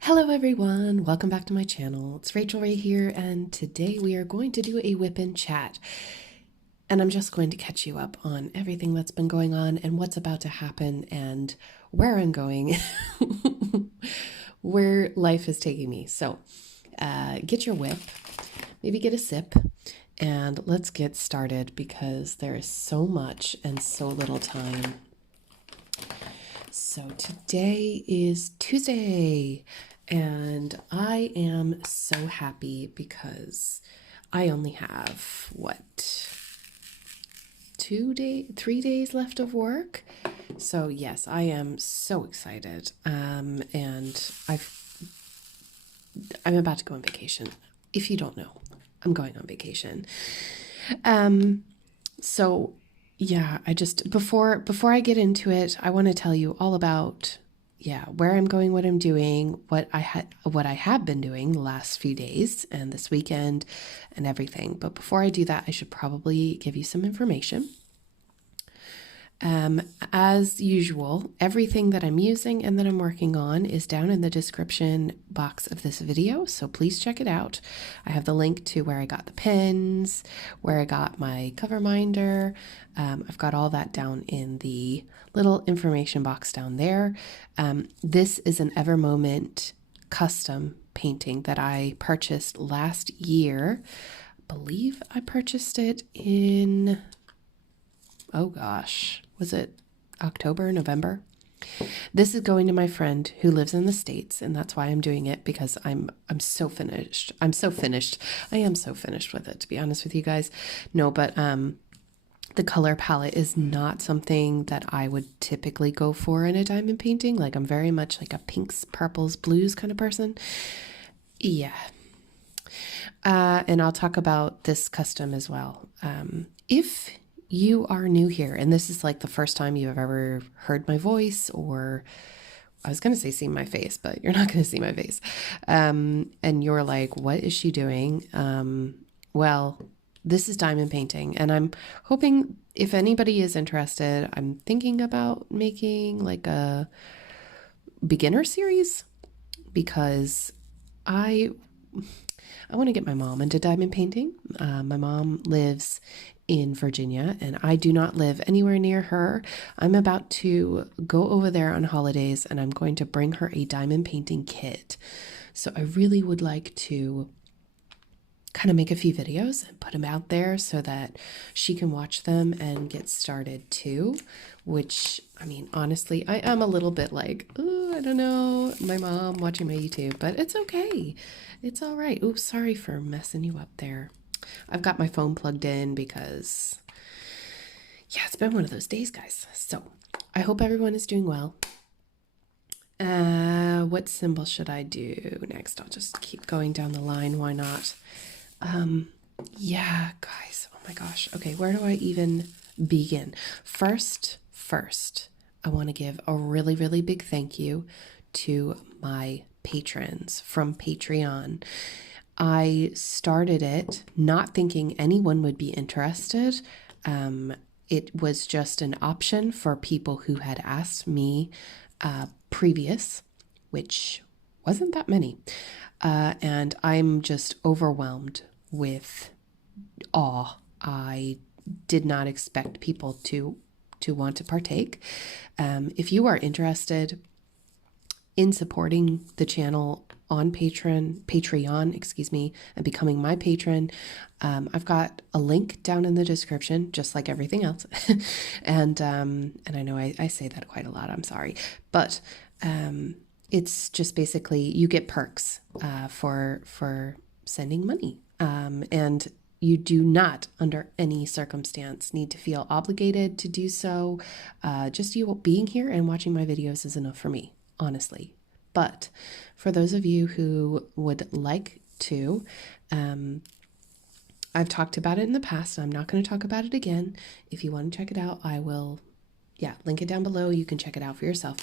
Hello everyone, welcome back to my channel. It's Rachel right here, and today we are going to do a whip-in chat. And I'm just going to catch you up on everything that's been going on and what's about to happen and where I'm going, where life is taking me. So get your whip, maybe get a sip, and let's get started because there is so much and so little time. So today is Tuesday, and I am so happy because I only have, 3 days left of work. So yes, I am so excited. And I'm about to go on vacation. If you don't know, I'm going on vacation. So yeah, I just before I get into it, I want to tell you all about where I'm going, what I'm doing, what I have been doing the last few days and this weekend and everything. But before I do that, I should probably give you some information. As usual, everything that I'm using and that I'm working on is down in the description box of this video, so please check it out. I have the link to where I got the pins, where I got my cover minder. I've got all that down in the little information box down there. This is an EverMoment custom painting that I purchased last year. I believe I purchased it in, oh gosh, was it October, November? This is going to my friend who lives in the States, and that's why I'm doing it, because I'm so finished. I am so finished with it, to be honest with you guys. No, but the color palette is not something that I would typically go for in a diamond painting. Like, I'm very much like a pinks, purples, blues kind of person. Yeah. And I'll talk about this custom as well. If you are new here and this is like the first time you've ever heard my voice, or I was going to say seen my face, but you're not going to see my face. And you're like, what is she doing? Well, this is diamond painting, and I'm hoping if anybody is interested, I'm thinking about making like a beginner series, because I want to get my mom into diamond painting. My mom lives in Virginia, and I do not live anywhere near her. I'm about to go over there on holidays, and I'm going to bring her a diamond painting kit. So I really would like to kind of make a few videos and put them out there so that she can watch them and get started too, which, I mean, honestly, I am a little bit like, oh, I don't know, my mom watching my YouTube, but it's okay. It's all right. Oops, sorry for messing you up there. I've got my phone plugged in because, yeah, it's been one of those days, guys. So I hope everyone is doing well. What symbol should I do next? I'll just keep going down the line. Why not? Yeah, guys. Oh my gosh. Okay, where do I even begin? First, I want to give a really, really big thank you to my patrons from Patreon. I started it not thinking anyone would be interested. It was just an option for people who had asked me previous, which wasn't that many. And I'm just overwhelmed with awe. I did not expect people to want to partake. If you are interested in supporting the channel on Patreon, and becoming my patron, I've got a link down in the description, just like everything else. And I know I say that quite a lot, I'm sorry, but it's just basically you get perks for sending money, and you do not, under any circumstance, need to feel obligated to do so. Just you being here and watching my videos is enough for me, honestly. But for those of you who would like to, I've talked about it in the past. I'm not going to talk about it again. If you want to check it out, I will, link it down below. You can check it out for yourself.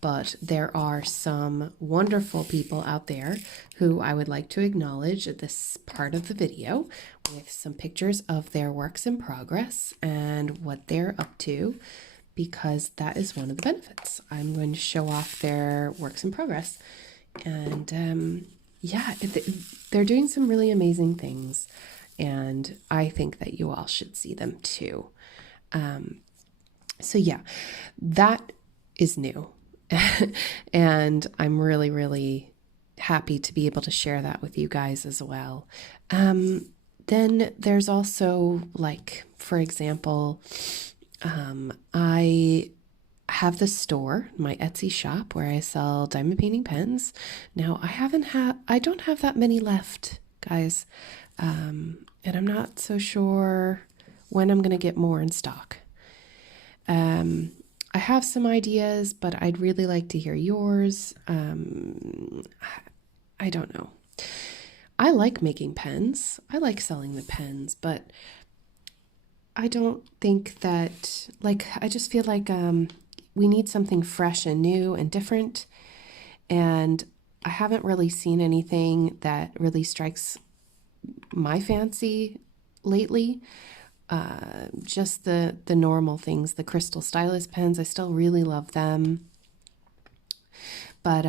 But there are some wonderful people out there who I would like to acknowledge at this part of the video with some pictures of their works in progress and what they're up to, because that is one of the benefits. I'm going to show off their works in progress And yeah, they're doing some really amazing things, and I think that you all should see them too. So yeah, that is new. And I'm really, really happy to be able to share that with you guys as well. Then there's also, like, for example, I have the store, my Etsy shop, where I sell diamond painting pens. Now I don't have that many left, guys. And I'm not so sure when I'm going to get more in stock. I have some ideas, but I'd really like to hear yours. I don't know. I like making pens. I like selling the pens, but I don't think that, like, I just feel like we need something fresh and new and different. And I haven't really seen anything that really strikes my fancy lately. Just the normal things, the crystal stylus pens. I still really love them. But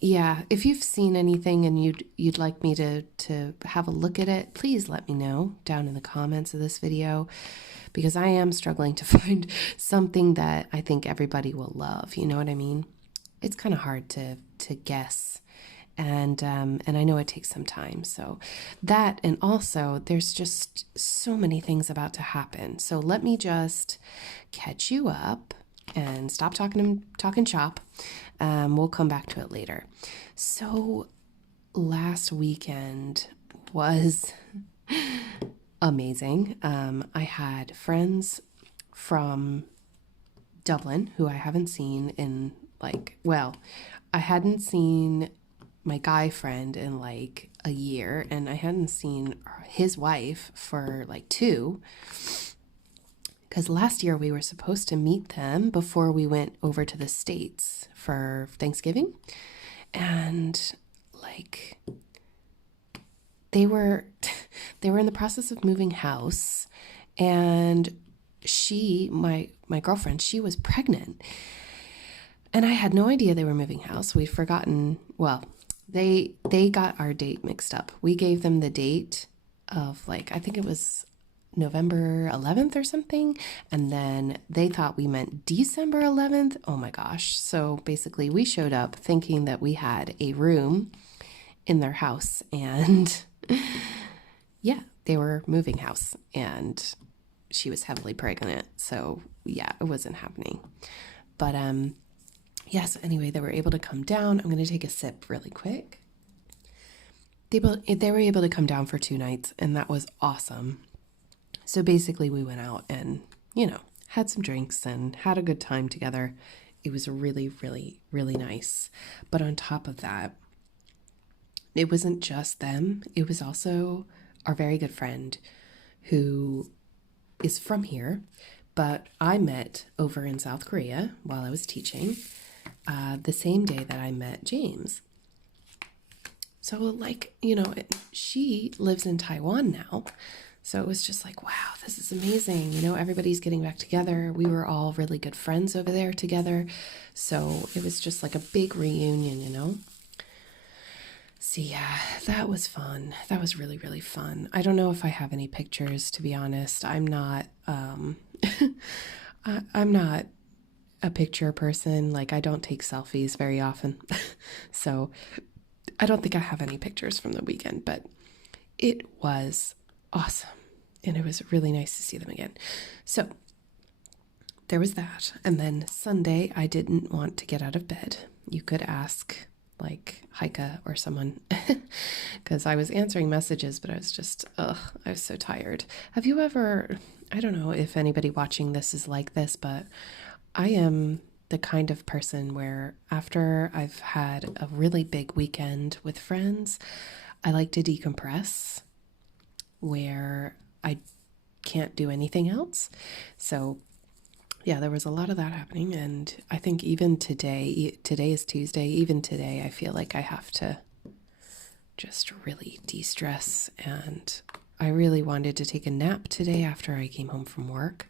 yeah, if you've seen anything and you'd like me to have a look at it, please let me know down in the comments of this video, because I am struggling to find something that I think everybody will love. You know what I mean? It's kind of hard to guess. And I know it takes some time. So that, and also there's just so many things about to happen. So let me just catch you up and stop talking shop. We'll come back to it later. So last weekend was amazing. I had friends from Dublin who I haven't seen in, like, well, I hadn't seen my guy friend in like a year, and I hadn't seen his wife for like 2, because last year we were supposed to meet them before we went over to the States for Thanksgiving, and like they were in the process of moving house, and my girlfriend, she was pregnant, and I had no idea they were moving house. We'd forgotten, well, they got our date mixed up. We gave them the date of, like, I think it was November 11th or something, and then they thought we meant December 11th. Oh my gosh. So basically we showed up thinking that we had a room in their house, and yeah, they were moving house, and she was heavily pregnant. So yeah, it wasn't happening. But yeah, so anyway, they were able to come down. I'm going to take a sip really quick. They were able to come down for 2 nights, and that was awesome. So basically we went out and, had some drinks and had a good time together. It was really, really, really nice. But on top of that, it wasn't just them. It was also our very good friend who is from here, but I met over in South Korea while I was teaching. The same day that I met James. So, like, she lives in Taiwan now. So it was just like, wow, this is amazing. Everybody's getting back together. We were all really good friends over there together. So it was just like a big reunion. So yeah, that was fun. That was really, really fun. I don't know if I have any pictures, to be honest. I'm not, I'm not a picture person. Like, I don't take selfies very often. So I don't think I have any pictures from the weekend, but it was awesome. And it was really nice to see them again. So there was that. And then Sunday, I didn't want to get out of bed. You could ask, like, Heike or someone, because I was answering messages, but I was just, I was so tired. Have you ever, I don't know if anybody watching this is like this, but I am the kind of person where after I've had a really big weekend with friends, I like to decompress, where I can't do anything else. So yeah, there was a lot of that happening. And I think even today is Tuesday, even today, I feel like I have to just really de-stress. And I really wanted to take a nap today after I came home from work.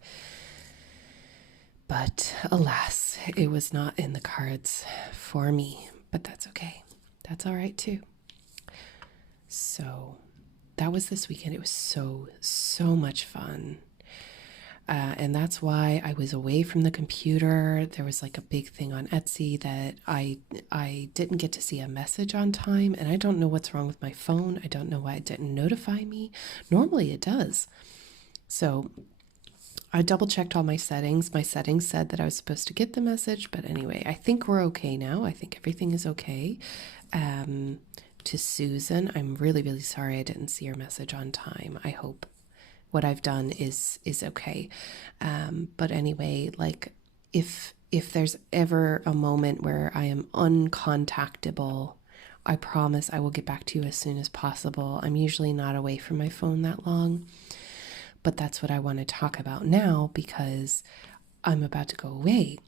But alas, it was not in the cards for me, but that's okay. That's all right too. So that was this weekend. It was so much fun. And that's why I was away from the computer. There was like a big thing on Etsy that I didn't get to see a message on time, and I don't know what's wrong with my phone. I don't know why it didn't notify me. Normally it does. So I double checked all my settings. My settings said that I was supposed to get the message, but anyway, I think we're okay now. I think everything is okay. To Susan, I'm really sorry I didn't see your message on time. I hope what I've done is okay. But anyway, like if there's ever a moment where I am uncontactable, I promise I will get back to you as soon as possible. I'm usually not away from my phone that long, but that's what I want to talk about now because I'm about to go away.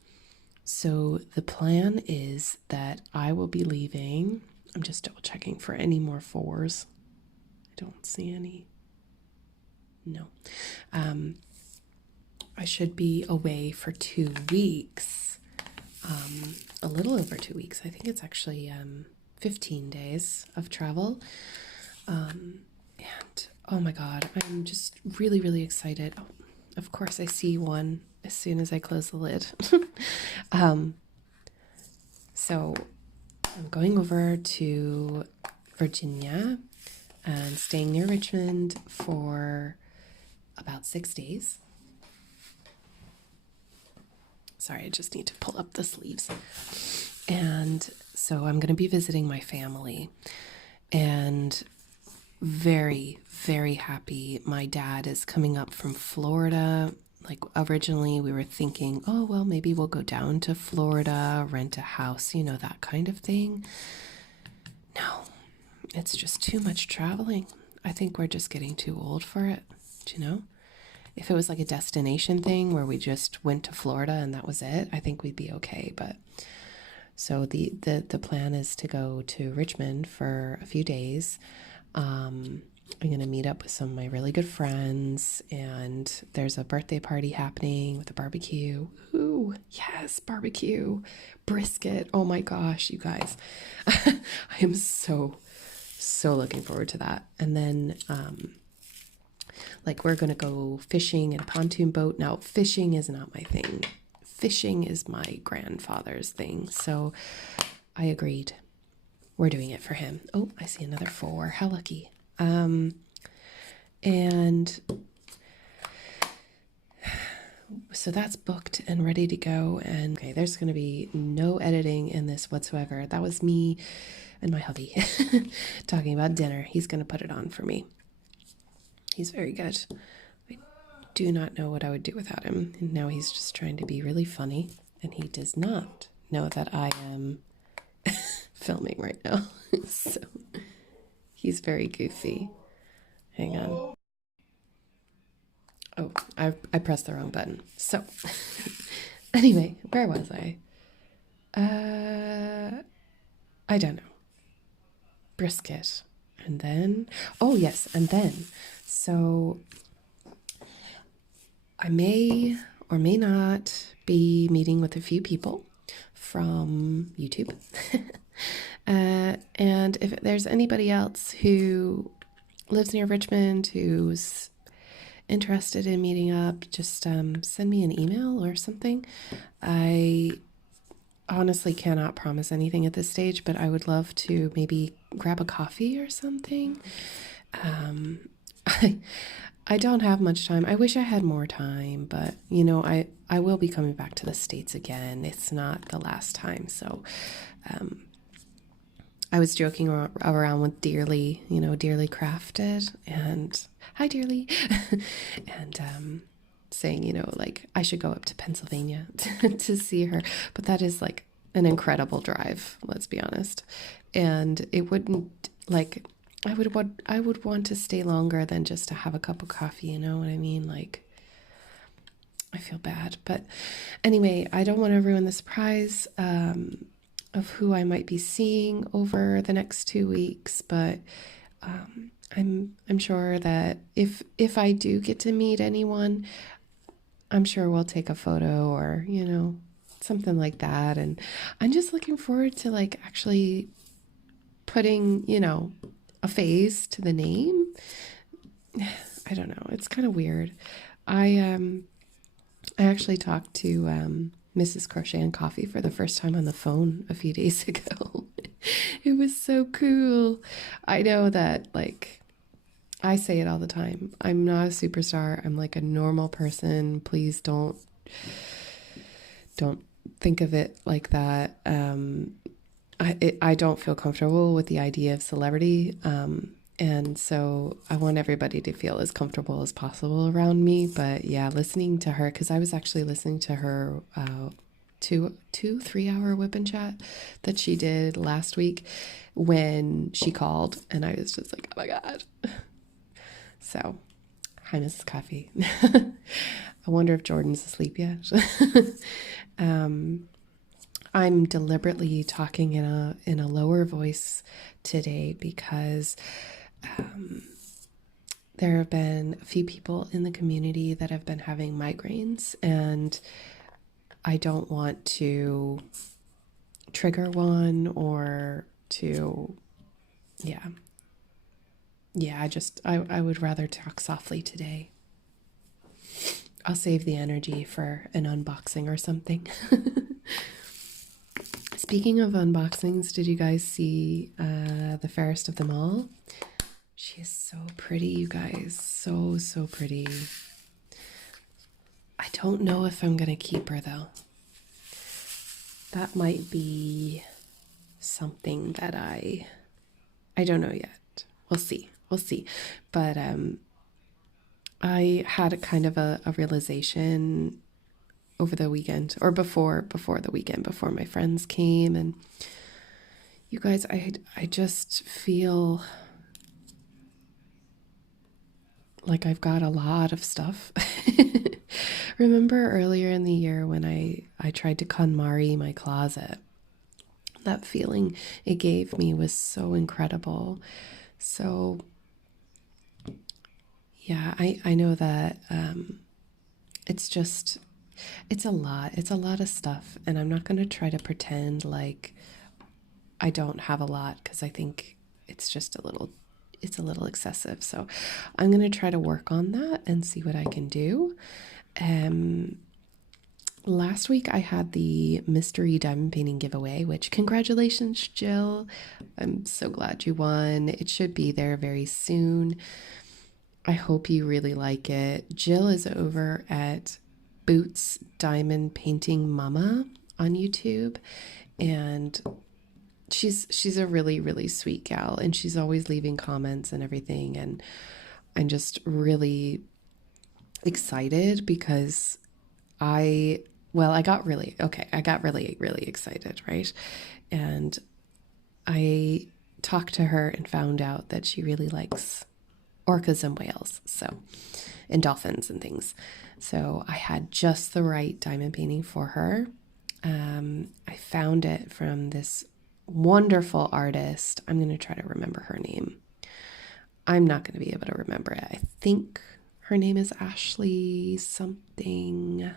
So the plan is that I will be leaving. I'm just double checking for any more 4s. I don't see any. No. I should be away for 2 weeks. A little over 2 weeks. I think it's actually 15 days of travel. And oh my God, I'm just really excited. Oh, of course, I see one as soon as I close the lid. So I'm going over to Virginia and staying near Richmond for about 6 days. Sorry, I just need to pull up the sleeves. And so I'm going to be visiting my family and very happy. My dad is coming up from Florida. Like originally we were thinking, oh, well, maybe we'll go down to Florida, rent a house, you know, that kind of thing. No, it's just too much traveling. I think we're just getting too old for it, you know? If it was like a destination thing where we just went to Florida and that was it, I think we'd be okay. But so the plan is to go to Richmond for a few days. I'm going to meet up with some of my really good friends, and there's a birthday party happening with a barbecue. Ooh, yes, barbecue, brisket. Oh my gosh, you guys. I am so looking forward to that. And then, like we're going to go fishing in a pontoon boat. Now, fishing is not my thing. Fishing is my grandfather's thing. So I agreed. We're doing it for him. Oh, I see another 4. How lucky. And so that's booked and ready to go. And okay, there's going to be no editing in this whatsoever. That was me and my hubby talking about dinner. He's going to put it on for me. He's very good. I do not know what I would do without him. And now he's just trying to be really funny. And he does not know that I am filming right now. So he's very goofy. Hang on. Oh, I pressed the wrong button. So anyway, where was I? I don't know. Brisket. And then, oh yes, and then, so I may or may not be meeting with a few people from YouTube. And if there's anybody else who lives near Richmond who's interested in meeting up, just send me an email or something. I honestly cannot promise anything at this stage, but I would love to maybe grab a coffee or something. I don't have much time. I wish I had more time, but you know, I will be coming back to the States again. It's not the last time. So I was joking around with Dearly, you know, Dearly Crafted, and hi Dearly, and saying, you know, like I should go up to Pennsylvania to see her, but that is like an incredible drive, let's be honest. And it wouldn't, like, I would want to stay longer than just to have a cup of coffee, you know what I mean? Like, I feel bad, but anyway, I don't want to ruin the surprise of who I might be seeing over the next 2 weeks, but I'm sure that if I do get to meet anyone, I'm sure we'll take a photo or, you know, something like that. And I'm just looking forward to like actually putting, you know, a face to the name. I don't know. It's kind of weird. I actually talked to Mrs. Crochet and Coffee for the first time on the phone a few days ago. It was so cool. I know that, like, I say it all the time. I'm not a superstar. I'm like a normal person. Please don't think of it like that. I don't feel comfortable with the idea of celebrity. And so I want everybody to feel as comfortable as possible around me. But yeah, listening to her, because I was actually listening to her 3 hour whip and chat that she did last week when she called, and I was just like, oh my God. So, hi, Mrs. Coffee. I wonder if Jordan's asleep yet. I'm deliberately talking in a lower voice today because there have been a few people in the community that have been having migraines, and I don't want to trigger one or to, I would rather talk softly today. I'll save the energy for an unboxing or something. Speaking of unboxings, did you guys see the fairest of them all? She is so pretty, you guys. So, so pretty. I don't know if I'm going to keep her, though. That might be something that I don't know yet. We'll see. But I had a kind of a realization over the weekend, or before the weekend, before my friends came. And you guys, I just feel like I've got a lot of stuff. Remember earlier in the year when I tried to KonMari my closet? That feeling it gave me was so incredible. So yeah, I know that it's a lot. It's a lot of stuff, and I'm not going to try to pretend like I don't have a lot, because I think it's just a little excessive. So I'm going to try to work on that and see what I can do. Last week I had the mystery diamond painting giveaway, which, congratulations, Jill. I'm so glad you won. It should be there very soon. I hope you really like it. Jill is over at Boots Diamond Painting Mama on YouTube, and she's a really, really sweet gal, and she's always leaving comments and everything, and I'm just really excited because I got really, really excited, right? And I talked to her and found out that she really likes orcas and whales, and dolphins and things. So I had just the right diamond painting for her. I found it from this wonderful artist. I'm going to try to remember her name. I'm not going to be able to remember it. I think her name is Ashley something.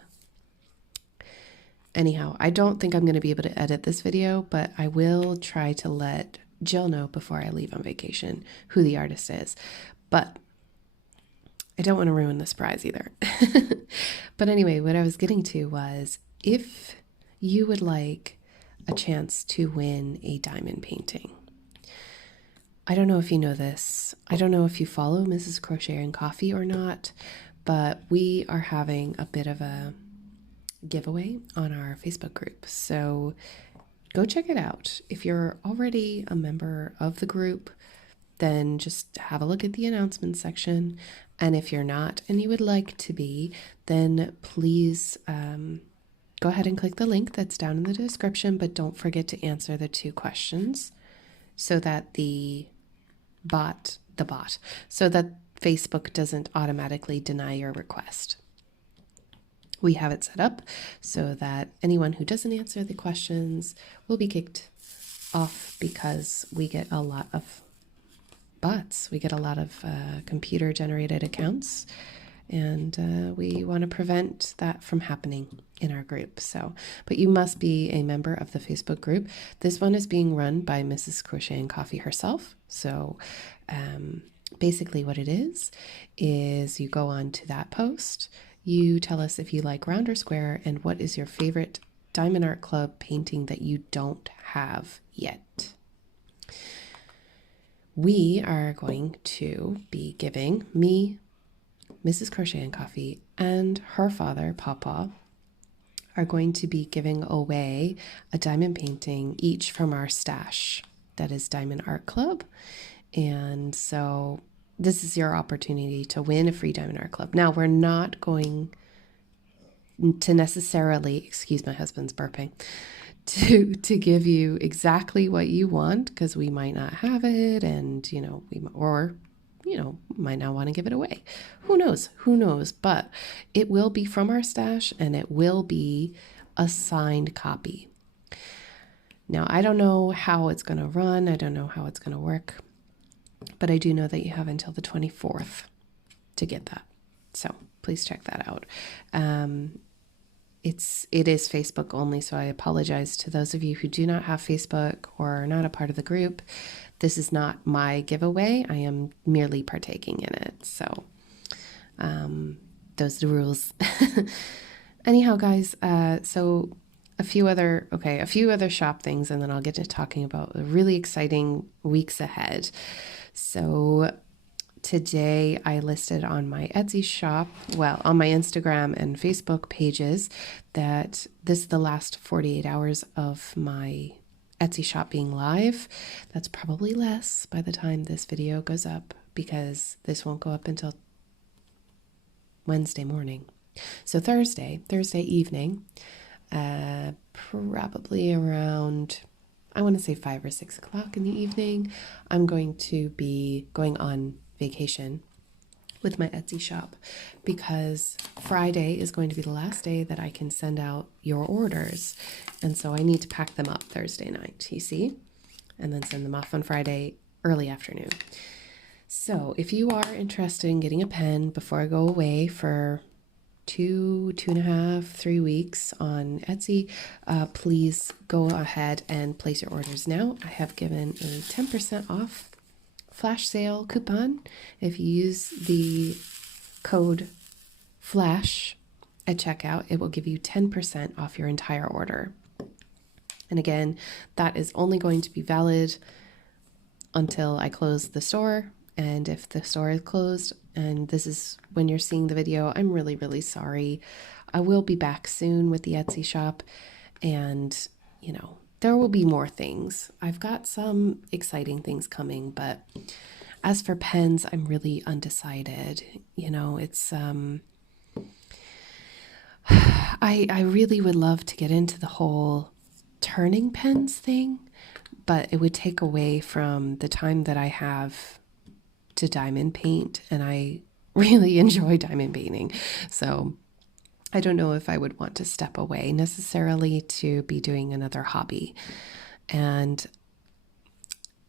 Anyhow, I don't think I'm going to be able to edit this video, but I will try to let Jill know before I leave on vacation who the artist is. But I don't want to ruin the surprise either. But anyway, what I was getting to was, if you would like a chance to win a diamond painting, I don't know if you know this. I don't know if you follow Mrs. Crochet and Coffee or not, but we are having a bit of a giveaway on our Facebook group. So go check it out. If you're already a member of the group, then just have a look at the announcements section. And if you're not and you would like to be, then please go ahead and click the link that's down in the description, but don't forget to answer the 2 questions so that so that Facebook doesn't automatically deny your request. We have it set up so that anyone who doesn't answer the questions will be kicked off, because we get a lot of bots. We get a lot of computer-generated accounts, And we want to prevent that from happening in our group. So, but you must be a member of the Facebook group. This one is being run by Mrs. Crochet and Coffee herself. So basically what it is you go on to that post, you tell us if you like round or square, and what is your favorite Diamond Art Club painting that you don't have yet. We are going to be giving Mrs. Crochet and Coffee, and her father, Papa, are going to be giving away a diamond painting each from our stash. That is Diamond Art Club. And so this is your opportunity to win a free Diamond Art Club. Now, we're not going to necessarily, excuse my husband's burping, to give you exactly what you want, because we might not have it, and might not want to give it away. Who knows? But it will be from our stash, and it will be a signed copy. Now, I don't know how it's going to run. I don't know how it's going to work, but I do know that you have until the 24th to get that. So please check that out. It is Facebook only, so I apologize to those of you who do not have Facebook or are not a part of the group. This is not my giveaway. I am merely partaking in it. So those are the rules. Anyhow, guys, so a few other shop things, and then I'll get to talking about the really exciting weeks ahead. So today I listed on my Etsy shop, on my Instagram and Facebook pages, that this is the last 48 hours of my Etsy shop being live. That's probably less by the time this video goes up, because this won't go up until Wednesday morning. So Thursday evening, probably around, I want to say 5 or 6 o'clock in the evening, I'm going to be going on vacation with my Etsy shop, because Friday is going to be the last day that I can send out your orders, and so I need to pack them up Thursday night, you see, and then send them off on Friday early afternoon. So if you are interested in getting a pen before I go away for 2.5, 3 weeks on Etsy, please go ahead and place your orders now. I have given a 10% off flash sale coupon. If you use the code FLASH at checkout, it will give you 10% off your entire order. And again, that is only going to be valid until I close the store. And if the store is closed, and this is when you're seeing the video, I'm really, really sorry. I will be back soon with the Etsy shop, and there will be more things. I've got some exciting things coming, but as for pens, I'm really undecided. It's I really would love to get into the whole turning pens thing, but it would take away from the time that I have to diamond paint, and I really enjoy diamond painting. So I don't know if I would want to step away necessarily to be doing another hobby. And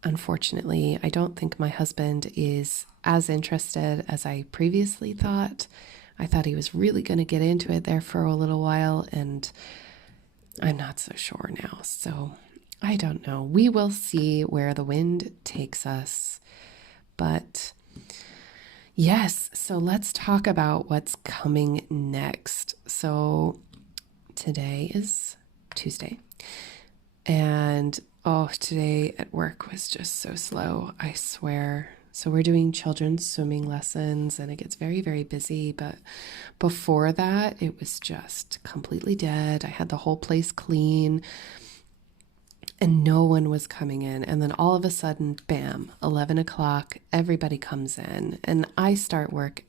unfortunately, I don't think my husband is as interested as I previously thought. I thought he was really going to get into it there for a little while, and I'm not so sure now. So I don't know. We will see where the wind takes us. But yes, so let's talk about what's coming next. So today is Tuesday, and today at work was just so slow, I swear. So we're doing children's swimming lessons, and it gets very, very busy. But before that, it was just completely dead. I had the whole place clean, and no one was coming in. And then all of a sudden, bam, 11 o'clock, everybody comes in. And I start work,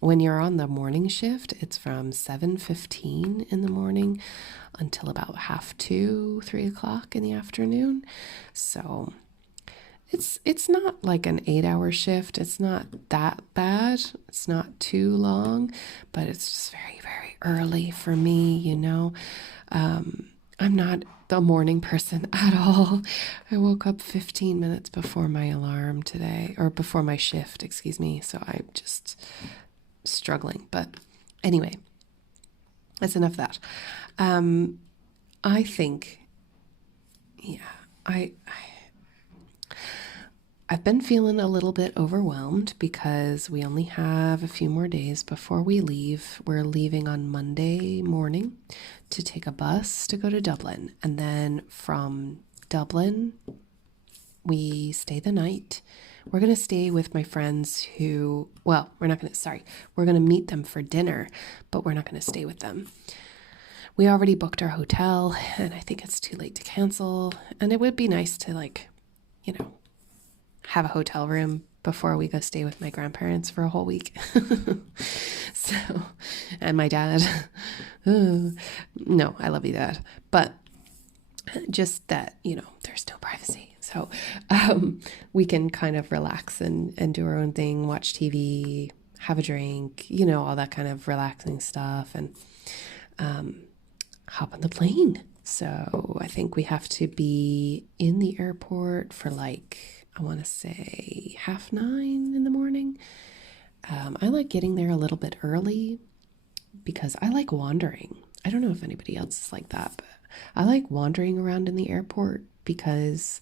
when you're on the morning shift, it's from 7:15 in the morning until about 1:30, 3 o'clock in the afternoon. So it's not like an 8-hour shift. It's not that bad. It's not too long, but it's just very, very early for me, I'm not the morning person at all. I woke up 15 minutes before my alarm today, or before my shift, excuse me. So struggling. But anyway, that's enough of that. I think, yeah, I've been feeling a little bit overwhelmed because we only have a few more days before we leave. We're leaving on Monday morning to take a bus to go to Dublin. And then from Dublin, we stay the night. We're going to stay with my friends who, well, we're going to meet them for dinner, but we're not going to stay with them. We already booked our hotel, and I think it's too late to cancel. And it would be nice to, like, you know, have a hotel room before we go stay with my grandparents for a whole week. So, and my dad. No, I love you, Dad. But just that, you know, there's no privacy. So we can kind of relax and do our own thing, watch TV, have a drink, you know, all that kind of relaxing stuff, and hop on the plane. So I think we have to be in the airport for, like, I want to say 9:30 in the morning. I like getting there a little bit early because I like wandering. I don't know if anybody else is like that, but I like wandering around in the airport because,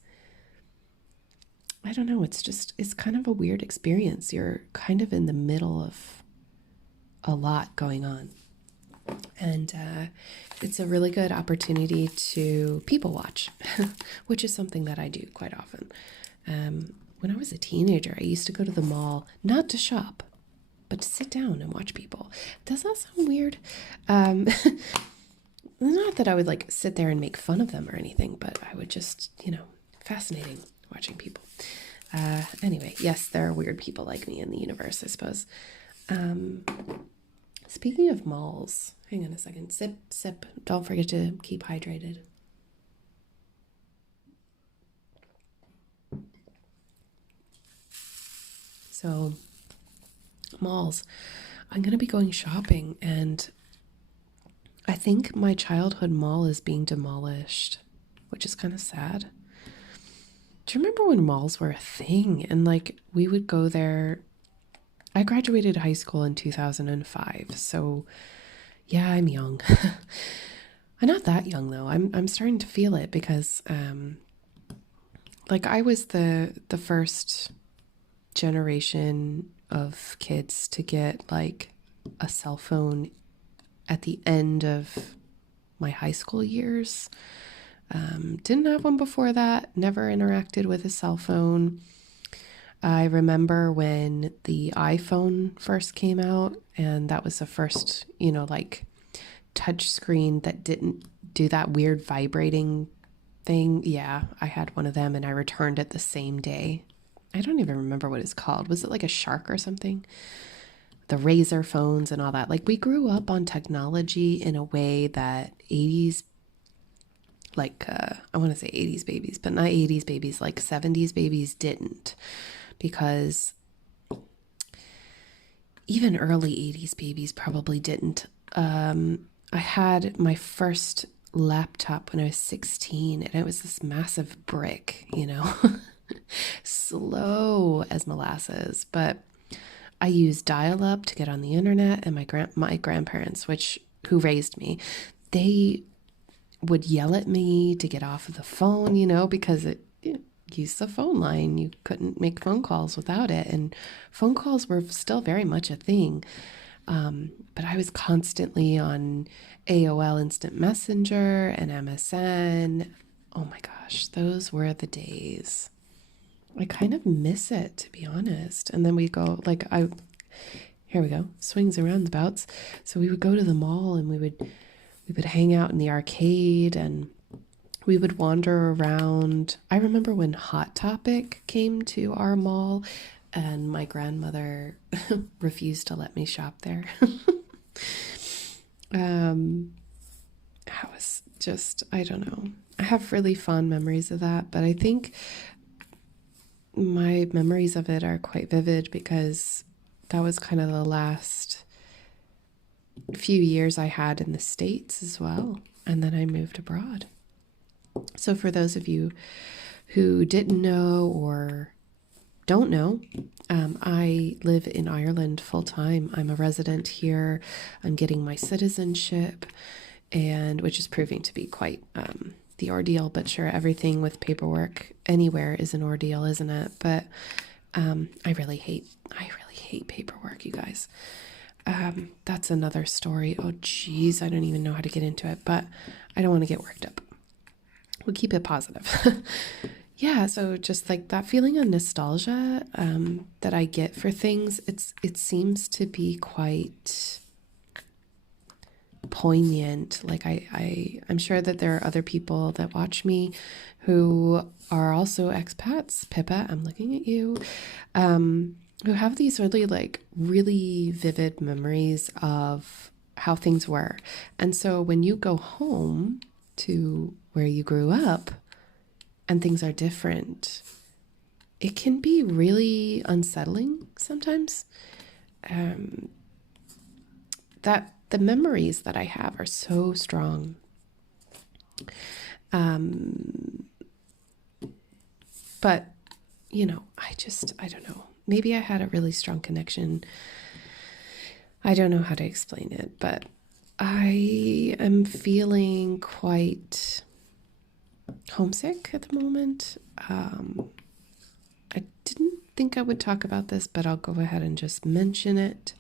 I don't know, it's kind of a weird experience. You're kind of in the middle of a lot going on. And it's a really good opportunity to people watch, which is something that I do quite often. When I was a teenager, I used to go to the mall, not to shop, but to sit down and watch people. Does that sound weird? Not that I would, like, sit there and make fun of them or anything, but I would just, you know, fascinating watching people. Anyway, yes, there are weird people like me in the universe, I suppose. Speaking of malls, hang on a second. Sip, sip. Don't forget to keep hydrated. So, malls. I'm going to be going shopping, and I think my childhood mall is being demolished, which is kind of sad. Do you remember when malls were a thing? And, like, we would go there. I graduated high school in 2005, so yeah, I'm young. I'm not that young though. I'm starting to feel it because like, I was the first generation of kids to get, like, a cell phone at the end of my high school years. Didn't have one before that, never interacted with a cell phone. I remember when the iPhone first came out, and that was the first, you know, like, touch screen that didn't do that weird vibrating thing. Yeah, I had one of them, and I returned it the same day. I don't even remember what it's called. Was it like a Shark or something? The Razor phones and all that. Like, we grew up on technology in a way that 80s, like, I want to say 80s babies, but not 80s babies, like 70s babies didn't. Because even early 80s babies probably didn't. I had my first laptop when I was 16, and it was this massive brick, you know, slow as molasses. But I used dial-up to get on the internet, and my grandparents, who raised me, they would yell at me to get off of the phone, you know, because it used the phone line. You couldn't make phone calls without it, and phone calls were still very much a thing. But I was constantly on AOL Instant Messenger and MSN. Oh my gosh, those were the days. I kind of miss it, to be honest. And then we go, like, here we go, swings and roundabouts. So we would go to the mall, and we would hang out in the arcade, and we would wander around. I remember when Hot Topic came to our mall, and my grandmother refused to let me shop there. I was just, I don't know. I have really fond memories of that, but I think my memories of it are quite vivid because that was kind of the last few years I had in the States as well. And then I moved abroad. So for those of you who didn't know or don't know, I live in Ireland full time. I'm a resident here. I'm getting my citizenship, and which is proving to be quite the ordeal. But sure, everything with paperwork anywhere is an ordeal, isn't it? But I really hate paperwork, you guys. That's another story. Oh, geez, I don't even know how to get into it, but I don't want to get worked up. We'll keep it positive. Yeah, so just like that feeling of nostalgia that I get for things, it seems to be quite poignant. Like I'm sure that there are other people that watch me who are also expats. Pippa, I'm looking at you. Who have these really vivid memories of how things were. And so when you go home to where you grew up and things are different, it can be really unsettling sometimes. That the memories that I have are so strong. But, you know, I don't know. Maybe I had a really strong connection. I don't know how to explain it, but I am feeling quite homesick at the moment. I didn't think I would talk about this, but I'll go ahead and just mention it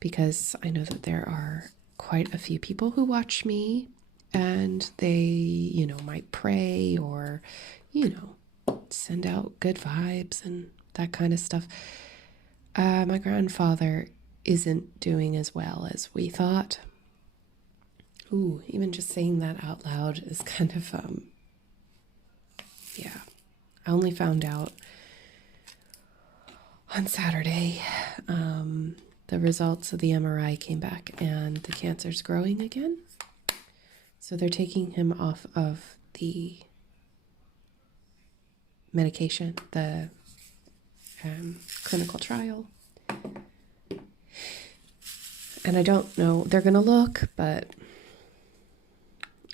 because I know that there are quite a few people who watch me and they, you know, might pray or, you know, send out good vibes and that kind of stuff. My grandfather isn't doing as well as we thought. Ooh, even just saying that out loud is kind of, yeah. I only found out on Saturday. The results of the MRI came back and the cancer's growing again. So they're taking him off of the medication, the clinical trial. And I don't know, they're going to look, but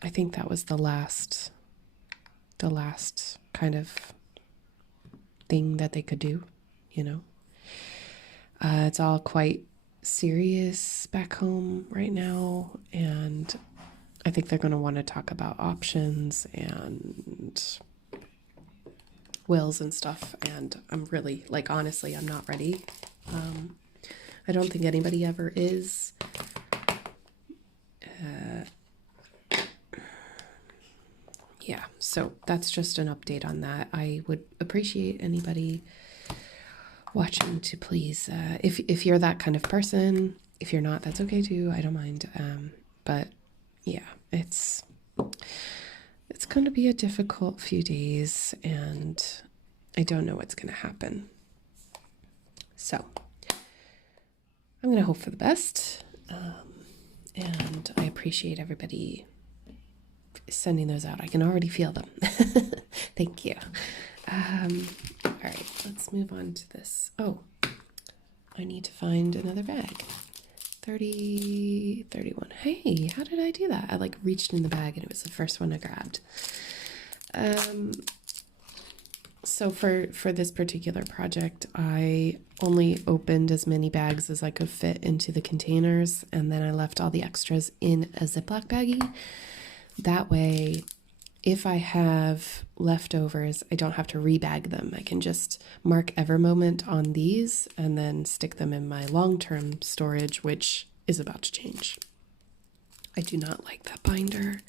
I think that was the last kind of thing that they could do, you know. It's all quite serious back home right now, and I think they're going to want to talk about options and wills and stuff, and I'm really, like, honestly, I'm not ready. I don't think anybody ever is. Yeah, so that's just an update on that. I would appreciate anybody watching to please, if you're that kind of person. If you're not, that's okay too. I don't mind. But yeah, it's going to be a difficult few days, and I don't know what's going to happen. So I'm going to hope for the best, and I appreciate everybody sending those out. I can already feel them. Thank you. All right, let's move on to this. Oh, I need to find another bag. 30, 31. Hey, how did I do that? I reached in the bag and it was the first one I grabbed. So for this particular project, I only opened as many bags as I could fit into the containers, and then I left all the extras in a Ziploc baggie. That way, if I have leftovers, I don't have to rebag them. I can just mark EverMoment on these and then stick them in my long-term storage, which is about to change. I do not like that binder.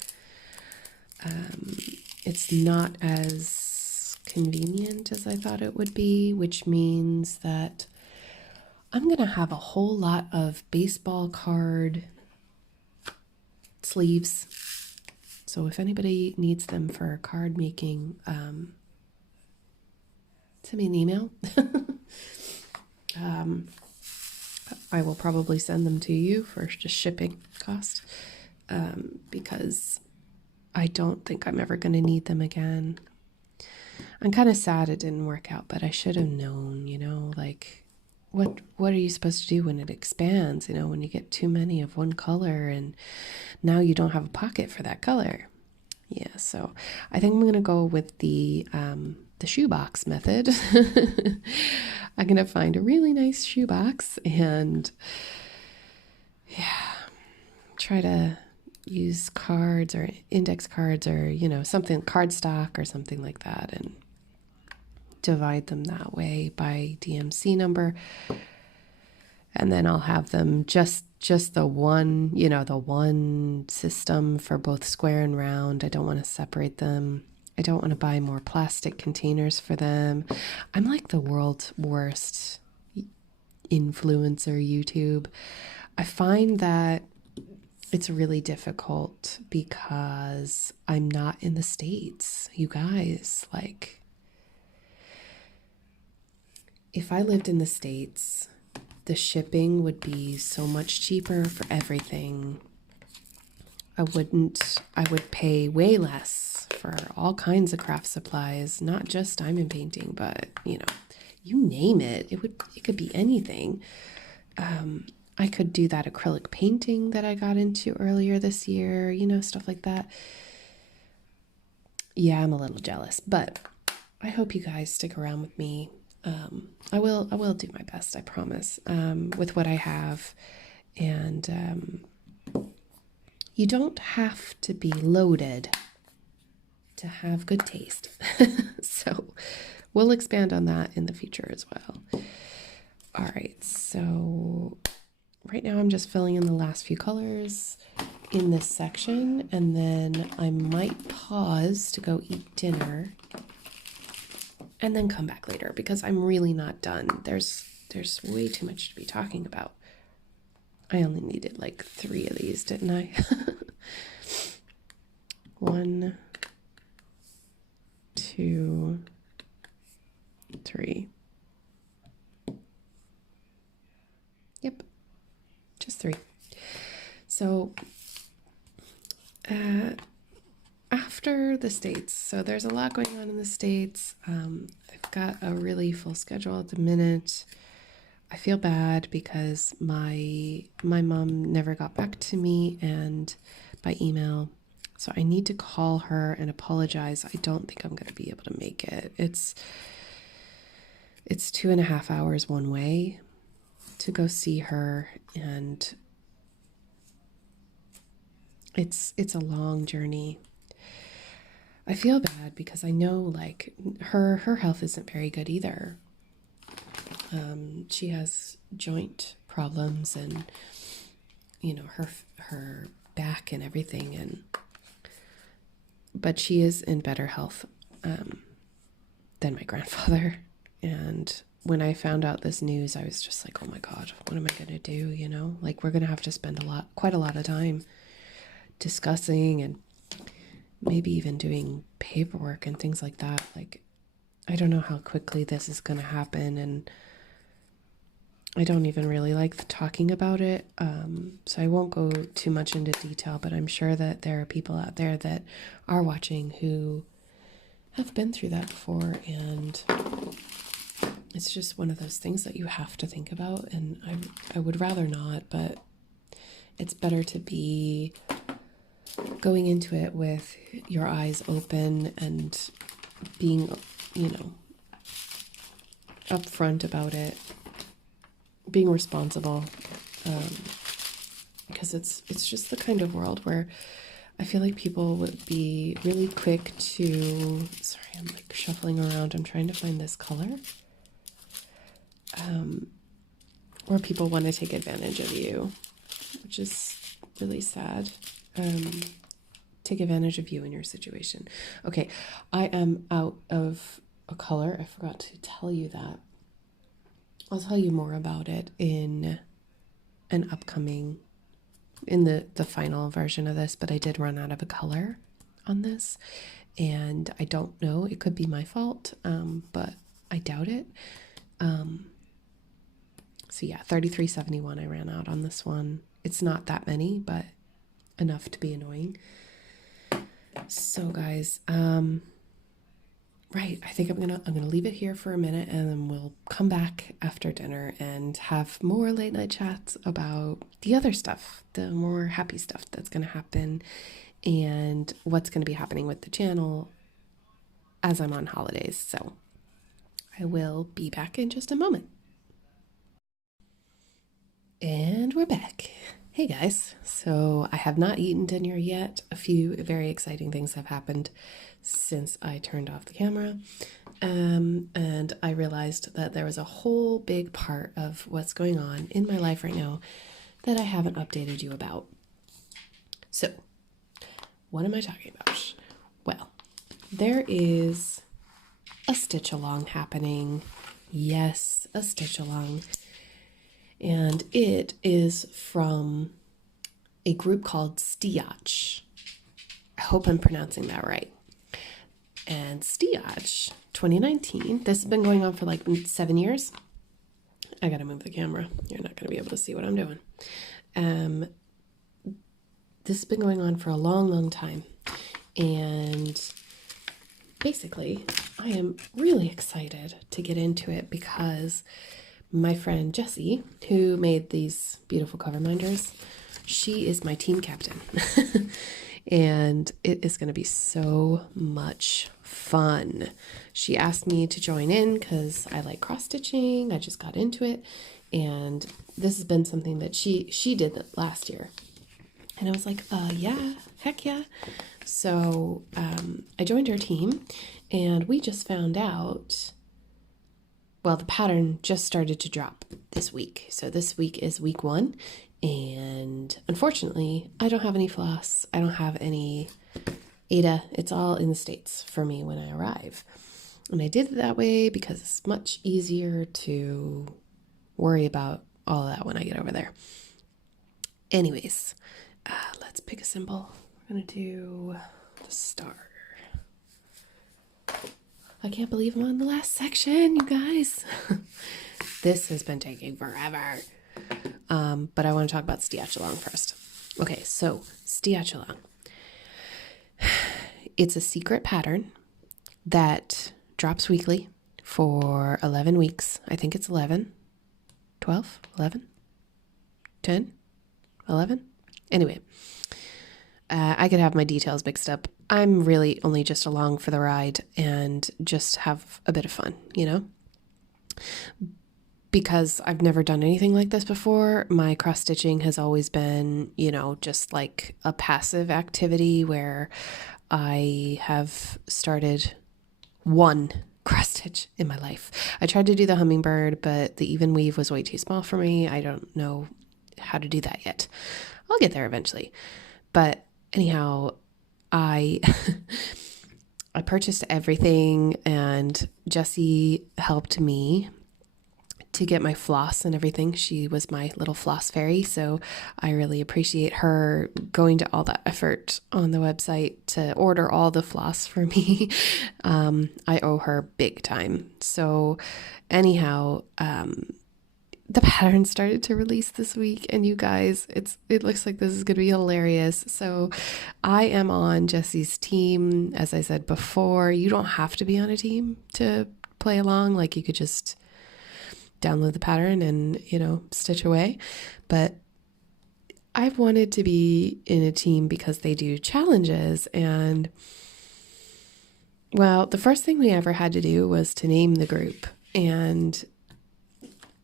It's not as convenient as I thought it would be, which means that I'm going to have a whole lot of baseball card sleeves. So if anybody needs them for card making, send me an email. I will probably send them to you for just shipping cost, because I don't think I'm ever going to need them again. I'm kind of sad it didn't work out, but I should have known, you know, like what are you supposed to do when it expands, you know, when you get too many of one color and now you don't have a pocket for that color. Yeah, so I think I'm going to go with the the shoebox method. I'm going to find a really nice shoebox and try to use cards or index cards or, something, cardstock or something like that, and divide them that way by DMC number. And then I'll have them just the one, the one system for both square and round. I don't want to separate them. I don't want to buy more plastic containers for them. I'm like the world's worst influencer YouTube. I find that it's really difficult because I'm not in the States. You guys, like, if I lived in the States, the shipping would be so much cheaper for everything. I would pay way less for all kinds of craft supplies, not just diamond painting, but, you name it. It could be anything. I could do that acrylic painting that I got into earlier this year, stuff like that. Yeah, I'm a little jealous, but I hope you guys stick around with me. I will do my best, I promise, with what I have. And you don't have to be loaded to have good taste. So we'll expand on that in the future as well. All right, so right now I'm just filling in the last few colors in this section, and then I might pause to go eat dinner and then come back later because I'm really not done. There's way too much to be talking about. I only needed like 3 of these, didn't I? 1, 2, 3. Yep, just 3. So after the States, so there's a lot going on in the States. I've got a really full schedule at the minute. I feel bad because my mom never got back to me and by email. So I need to call her and apologize. I don't think I'm going to be able to make it. It's 2.5 hours one way to go see her, and it's a long journey. I feel bad because I know like her health isn't very good either. She has joint problems and her back and everything, but she is in better health than my grandfather. And when I found out this news, I was just like, oh my God, what am I going to do? Like, we're going to have to spend quite a lot of time discussing and maybe even doing paperwork and things like that. Like, I don't know how quickly this is going to happen, and I don't even really like talking about it. So I won't go too much into detail, but I'm sure that there are people out there that are watching who have been through that before, and it's just one of those things that you have to think about. And I would rather not, but it's better to be going into it with your eyes open and being, upfront about it, being responsible, because it's just the kind of world where I feel like people would be really quick to, sorry, I'm like shuffling around, I'm trying to find this color, where people want to take advantage of you, which is really sad. Take advantage of you in your situation. Okay, I am out of a color. I forgot to tell you that. I'll tell you more about it in an upcoming, in the final version of this, but I did run out of a color on this, and I don't know, it could be my fault, but I doubt it. So yeah, 3371 I ran out on this one. It's not that many, but enough to be annoying. So guys, right, I think I'm gonna leave it here for a minute, and then we'll come back after dinner and have more late night chats about the other stuff, the more happy stuff that's gonna happen, and what's gonna be happening with the channel as I'm on holidays. So I will be back in just a moment. And we're back. Hey guys, so I have not eaten dinner yet. A few very exciting things have happened since I turned off the camera. And I realized that there was a whole big part of what's going on in my life right now that I haven't updated you about. So, what am I talking about? Well, there is a stitch along happening. Yes, a stitch along. And it is from a group called Stiach. I hope I'm pronouncing that right. And Stiach 2019, this has been going on for like 7 years. I gotta move the camera. You're not gonna be able to see what I'm doing. This has been going on for a long, long time. And basically, I am really excited to get into it because my friend Jessie, who made these beautiful cover minders, she is my team captain. And it is going to be so much fun. She asked me to join in because I like cross stitching. I just got into it. And this has been something that she did last year. And I was like, yeah, heck yeah. So I joined her team and we just found out, well, the pattern just started to drop this week. So this week is week 1. And unfortunately, I don't have any floss. I don't have any Ada. It's all in the States for me when I arrive. And I did it that way because it's much easier to worry about all of that when I get over there. Anyways, let's pick a symbol. We're going to do the star. I can't believe I'm on the last section, you guys. This has been taking forever. But I want to talk about Stiach along first. Okay, so Stiach along. It's a secret pattern that drops weekly for 11 weeks. I think it's 11, 12, 11, 10, 11. Anyway, I could have my details mixed up. I'm really only just along for the ride and just have a bit of fun, you know? Because I've never done anything like this before, my cross stitching has always been, you know, just like a passive activity where I have started one cross stitch in my life. I tried to do the hummingbird, but the even weave was way too small for me. I don't know how to do that yet. I'll get there eventually. But anyhow, I purchased everything and Jessie helped me to get my floss and everything. She was my little floss fairy, so I really appreciate her going to all that effort on the website to order all the floss for me. I owe her big time. So anyhow, the pattern started to release this week, and you guys, it looks like this is going to be hilarious. So I am on Jessie's team. As I said before, you don't have to be on a team to play along. Like, you could just download the pattern and, you know, stitch away. But I've wanted to be in a team because they do challenges. And, well, the first thing we ever had to do was to name the group. And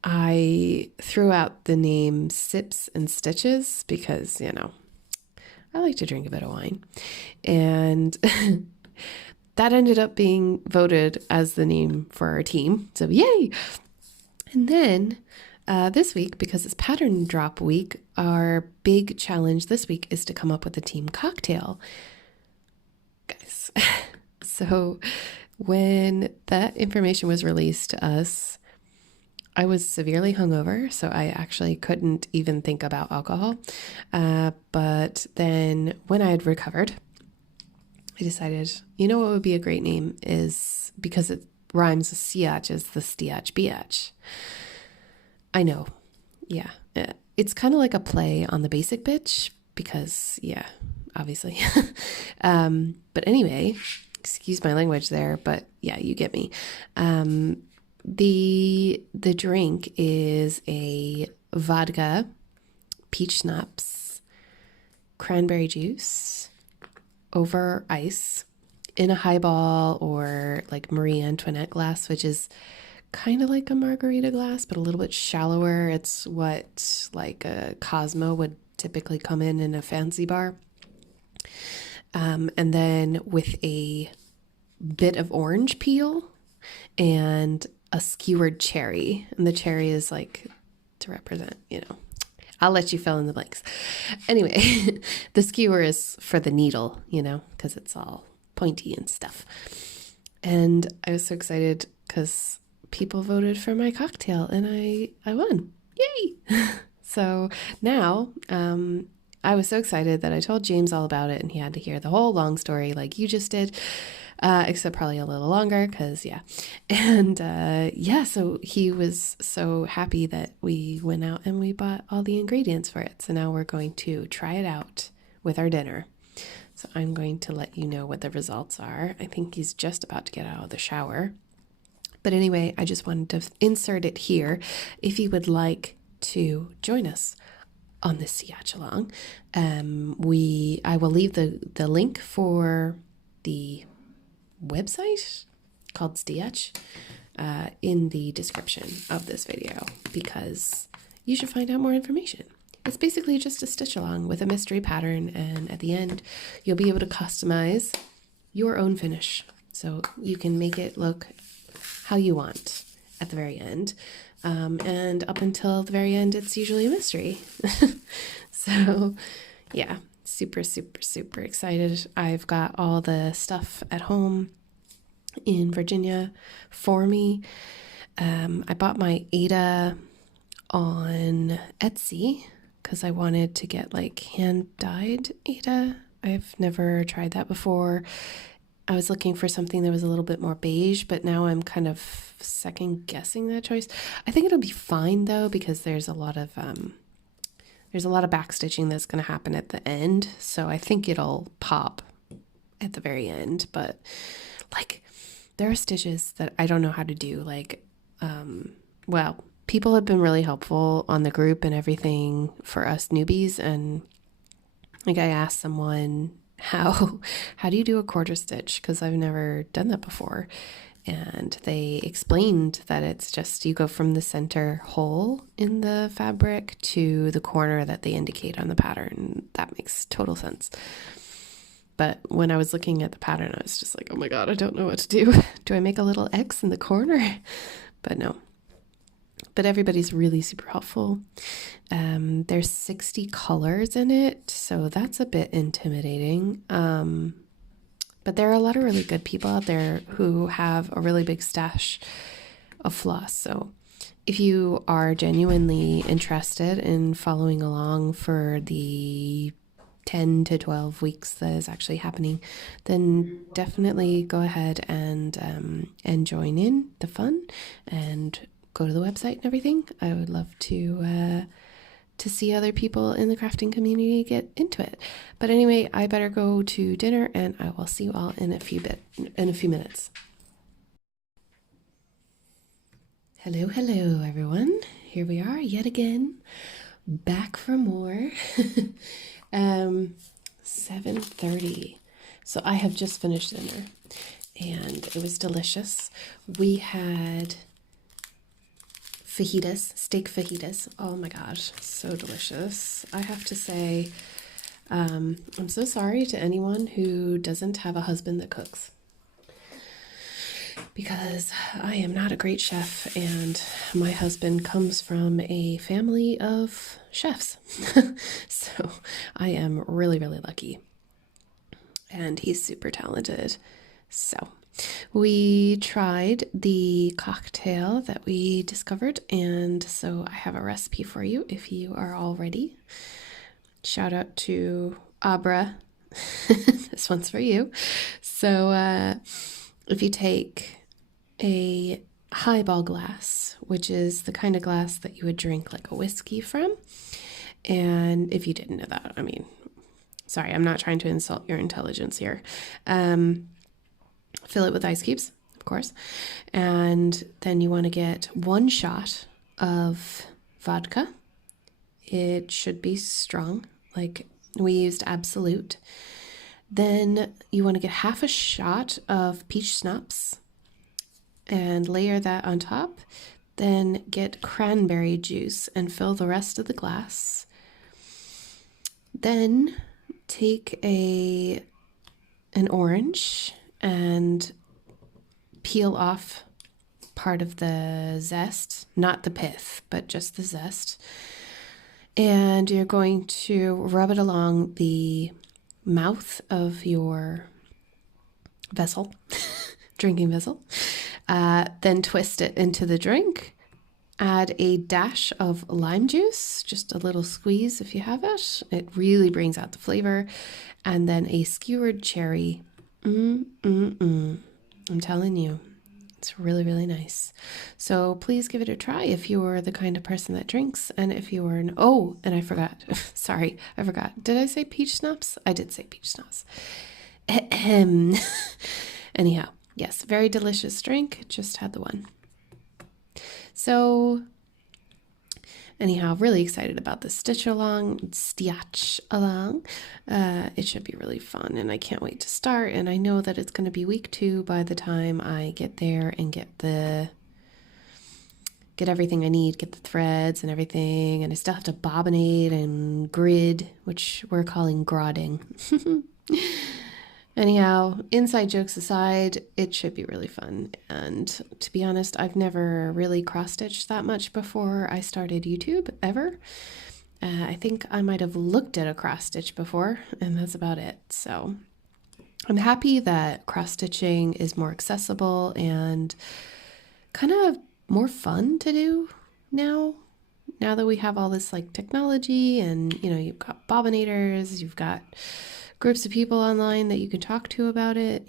I threw out the name Sips and Stitches because, you know, I like to drink a bit of wine. And that ended up being voted as the name for our team. So yay! And then this week, because it's pattern drop week, our big challenge this week is to come up with a team cocktail. Guys, so when that information was released to us, I was severely hungover, so I actually couldn't even think about alcohol. But then when I had recovered, I decided, you know what would be a great name is, because it rhymes with Stiach, is the Stiach Biatch. I know. Yeah. It's kind of like a play on the basic bitch because, yeah, obviously. But anyway, excuse my language there, but yeah, you get me. The drink is a vodka, peach schnapps, cranberry juice over ice in a highball or like Marie Antoinette glass, which is kind of like a margarita glass, but a little bit shallower. It's what like a Cosmo would typically come in a fancy bar. And then with a bit of orange peel and a skewered cherry. And the cherry is like to represent, I'll let you fill in the blanks. Anyway, the skewer is for the needle, because it's all pointy and stuff. And I was so excited because people voted for my cocktail and I won. Yay! So now I was so excited that I told James all about it and he had to hear the whole long story like you just did. Except probably a little longer because, yeah. And so he was so happy that we went out and we bought all the ingredients for it. So now we're going to try it out with our dinner. So I'm going to let you know what the results are. I think he's just about to get out of the shower. But anyway, I just wanted to insert it here. If you would like to join us on this Siach-along, I will leave the link for the website called Stiach in the description of this video because you should find out more information. It's basically just a stitch along with a mystery pattern, and at the end you'll be able to customize your own finish so you can make it look how you want at the very end, and up until the very end it's usually a mystery. So yeah, super excited. I've got all the stuff at home in Virginia for me. I bought my Ada on Etsy because I wanted to get like hand-dyed Ada. I've never tried that before. I was looking for something that was a little bit more beige, but now I'm kind of second guessing that choice. I think it'll be fine though because there's a lot of backstitching that's going to happen at the end, so I think it'll pop at the very end. But like, there are stitches that I don't know how to do. Like, people have been really helpful on the group and everything for us newbies, and like I asked someone how do you do a quarter stitch because I've never done that before, and they explained that it's just you go from the center hole in the fabric to the corner that they indicate on the pattern. That makes total sense. But when I was looking at the pattern, I was just like, oh my god, I don't know what to do. Do I make a little X in the corner? But no. But everybody's really super helpful. There's 60 colors in it, so that's a bit intimidating. But there are a lot of really good people out there who have a really big stash of floss. So if you are genuinely interested in following along for the 10 to 12 weeks that is actually happening, then definitely go ahead and join in the fun and go to the website and everything. I would love to see other people in the crafting community get into it. But anyway, I better go to dinner and I will see you all in a few minutes. Hello everyone. Here we are yet again, back for more. 7:30. So I have just finished dinner and it was delicious. We had steak fajitas. Oh my gosh, so delicious. I have to say, I'm so sorry to anyone who doesn't have a husband that cooks, because I am not a great chef and my husband comes from a family of chefs. So I am really lucky, and he's super talented. So we tried the cocktail that we discovered, and so I have a recipe for you if you are all ready. Shout out to Abra. This one's for you. So if you take a highball glass, which is the kind of glass that you would drink like a whiskey from, and if you didn't know that, I mean, sorry, I'm not trying to insult your intelligence here. Fill it with ice cubes, of course, and then you want to get 1 shot of vodka. It should be strong, like we used Absolute, Then you want to get half a shot of peach schnapps and layer that on top. Then get cranberry juice and fill the rest of the glass. Then take an orange and peel off part of the zest, not the pith, but just the zest. And you're going to rub it along the mouth of your vessel, drinking vessel. Then twist it into the drink. Add a dash of lime juice, just a little squeeze if you have it. It really brings out the flavor. And then a skewered cherry. I'm telling you, it's really, really nice. So please give it a try if you're the kind of person that drinks. And if you are and I forgot. Sorry, I forgot. Did I say peach schnapps? I did say peach schnapps. Anyhow, yes, very delicious drink. Just had the one. So anyhow, really excited about the stitch along. It should be really fun, and I can't wait to start. And I know that it's going to be week 2 by the time I get there and get everything I need, get the threads and everything. And I still have to bobbinate and grid, which we're calling grodding. Anyhow, inside jokes aside, it should be really fun. And to be honest, I've never really cross-stitched that much before I started YouTube, ever. I think I might have looked at a cross-stitch before, and that's about it. So I'm happy that cross-stitching is more accessible and kind of more fun to do now that we have all this like technology, and you've got bobbinators, you've got groups of people online that you can talk to about it.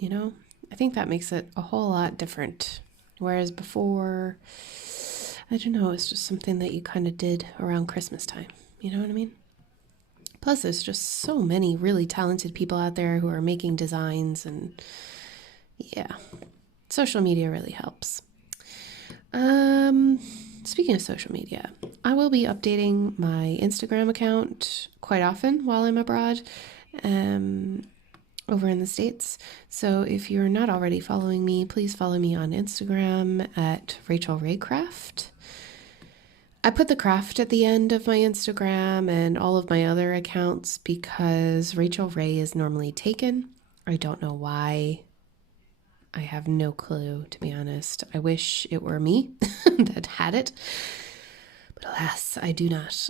I think that makes it a whole lot different. Whereas before, I don't know, it's just something that you kind of did around Christmas time. You know what I mean? Plus, there's just so many really talented people out there who are making designs, and yeah, social media really helps. Speaking of social media, I will be updating my Instagram account quite often while I'm abroad, over in the States. So if you're not already following me, please follow me on Instagram at Rachel Raycraft. I put the craft at the end of my Instagram and all of my other accounts because Rachel Ray is normally taken. I don't know why. I have no clue, to be honest. I wish it were me that had it, but alas, I do not.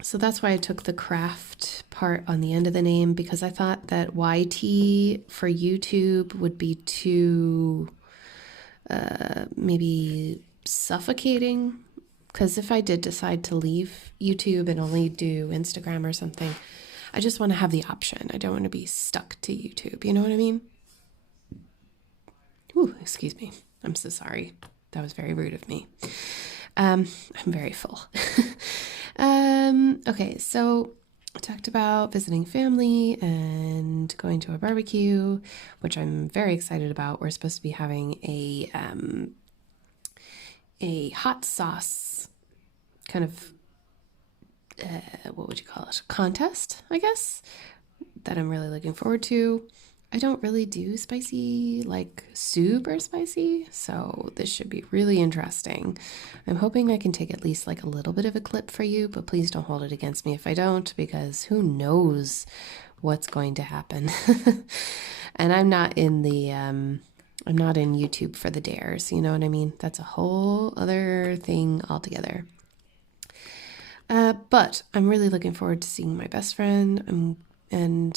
So that's why I took the craft part on the end of the name, because I thought that YT for YouTube would be too maybe suffocating. Because if I did decide to leave YouTube and only do Instagram or something, I just want to have the option. I don't want to be stuck to YouTube. You know what I mean? Ooh, excuse me. I'm so sorry. That was very rude of me. I'm very full. Okay, so I talked about visiting family and going to a barbecue, which I'm very excited about. We're supposed to be having a hot sauce kind of, what would you call it? Contest, I guess, that I'm really looking forward to. I don't really do spicy, like super spicy, so this should be really interesting. I'm hoping I can take at least like a little bit of a clip for you, but please don't hold it against me if I don't, because who knows what's going to happen. And I'm not in YouTube for the dares, you know what I mean? That's a whole other thing altogether. But I'm really looking forward to seeing my best friend. I'm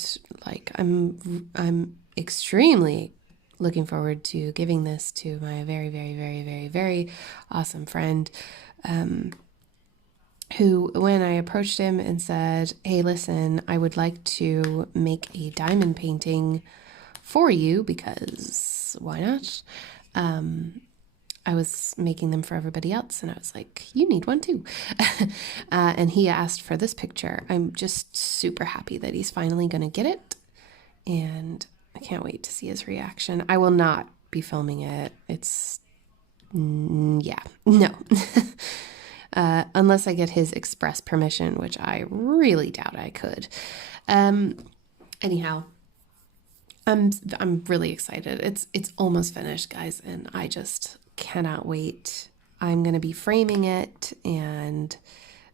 extremely looking forward to giving this to my very, very, very, very, very awesome friend, who, when I approached him and said, hey, listen, I would like to make a diamond painting for you, because why not? I was making them for everybody else, and I was like, you need one too. And he asked for this picture. I'm just super happy that he's finally going to get it, and I can't wait to see his reaction. I will not be filming it. No. Unless I get his express permission, which I really doubt I could. Anyhow, I'm really excited. It's almost finished, guys, and I just cannot wait. I'm gonna be framing it and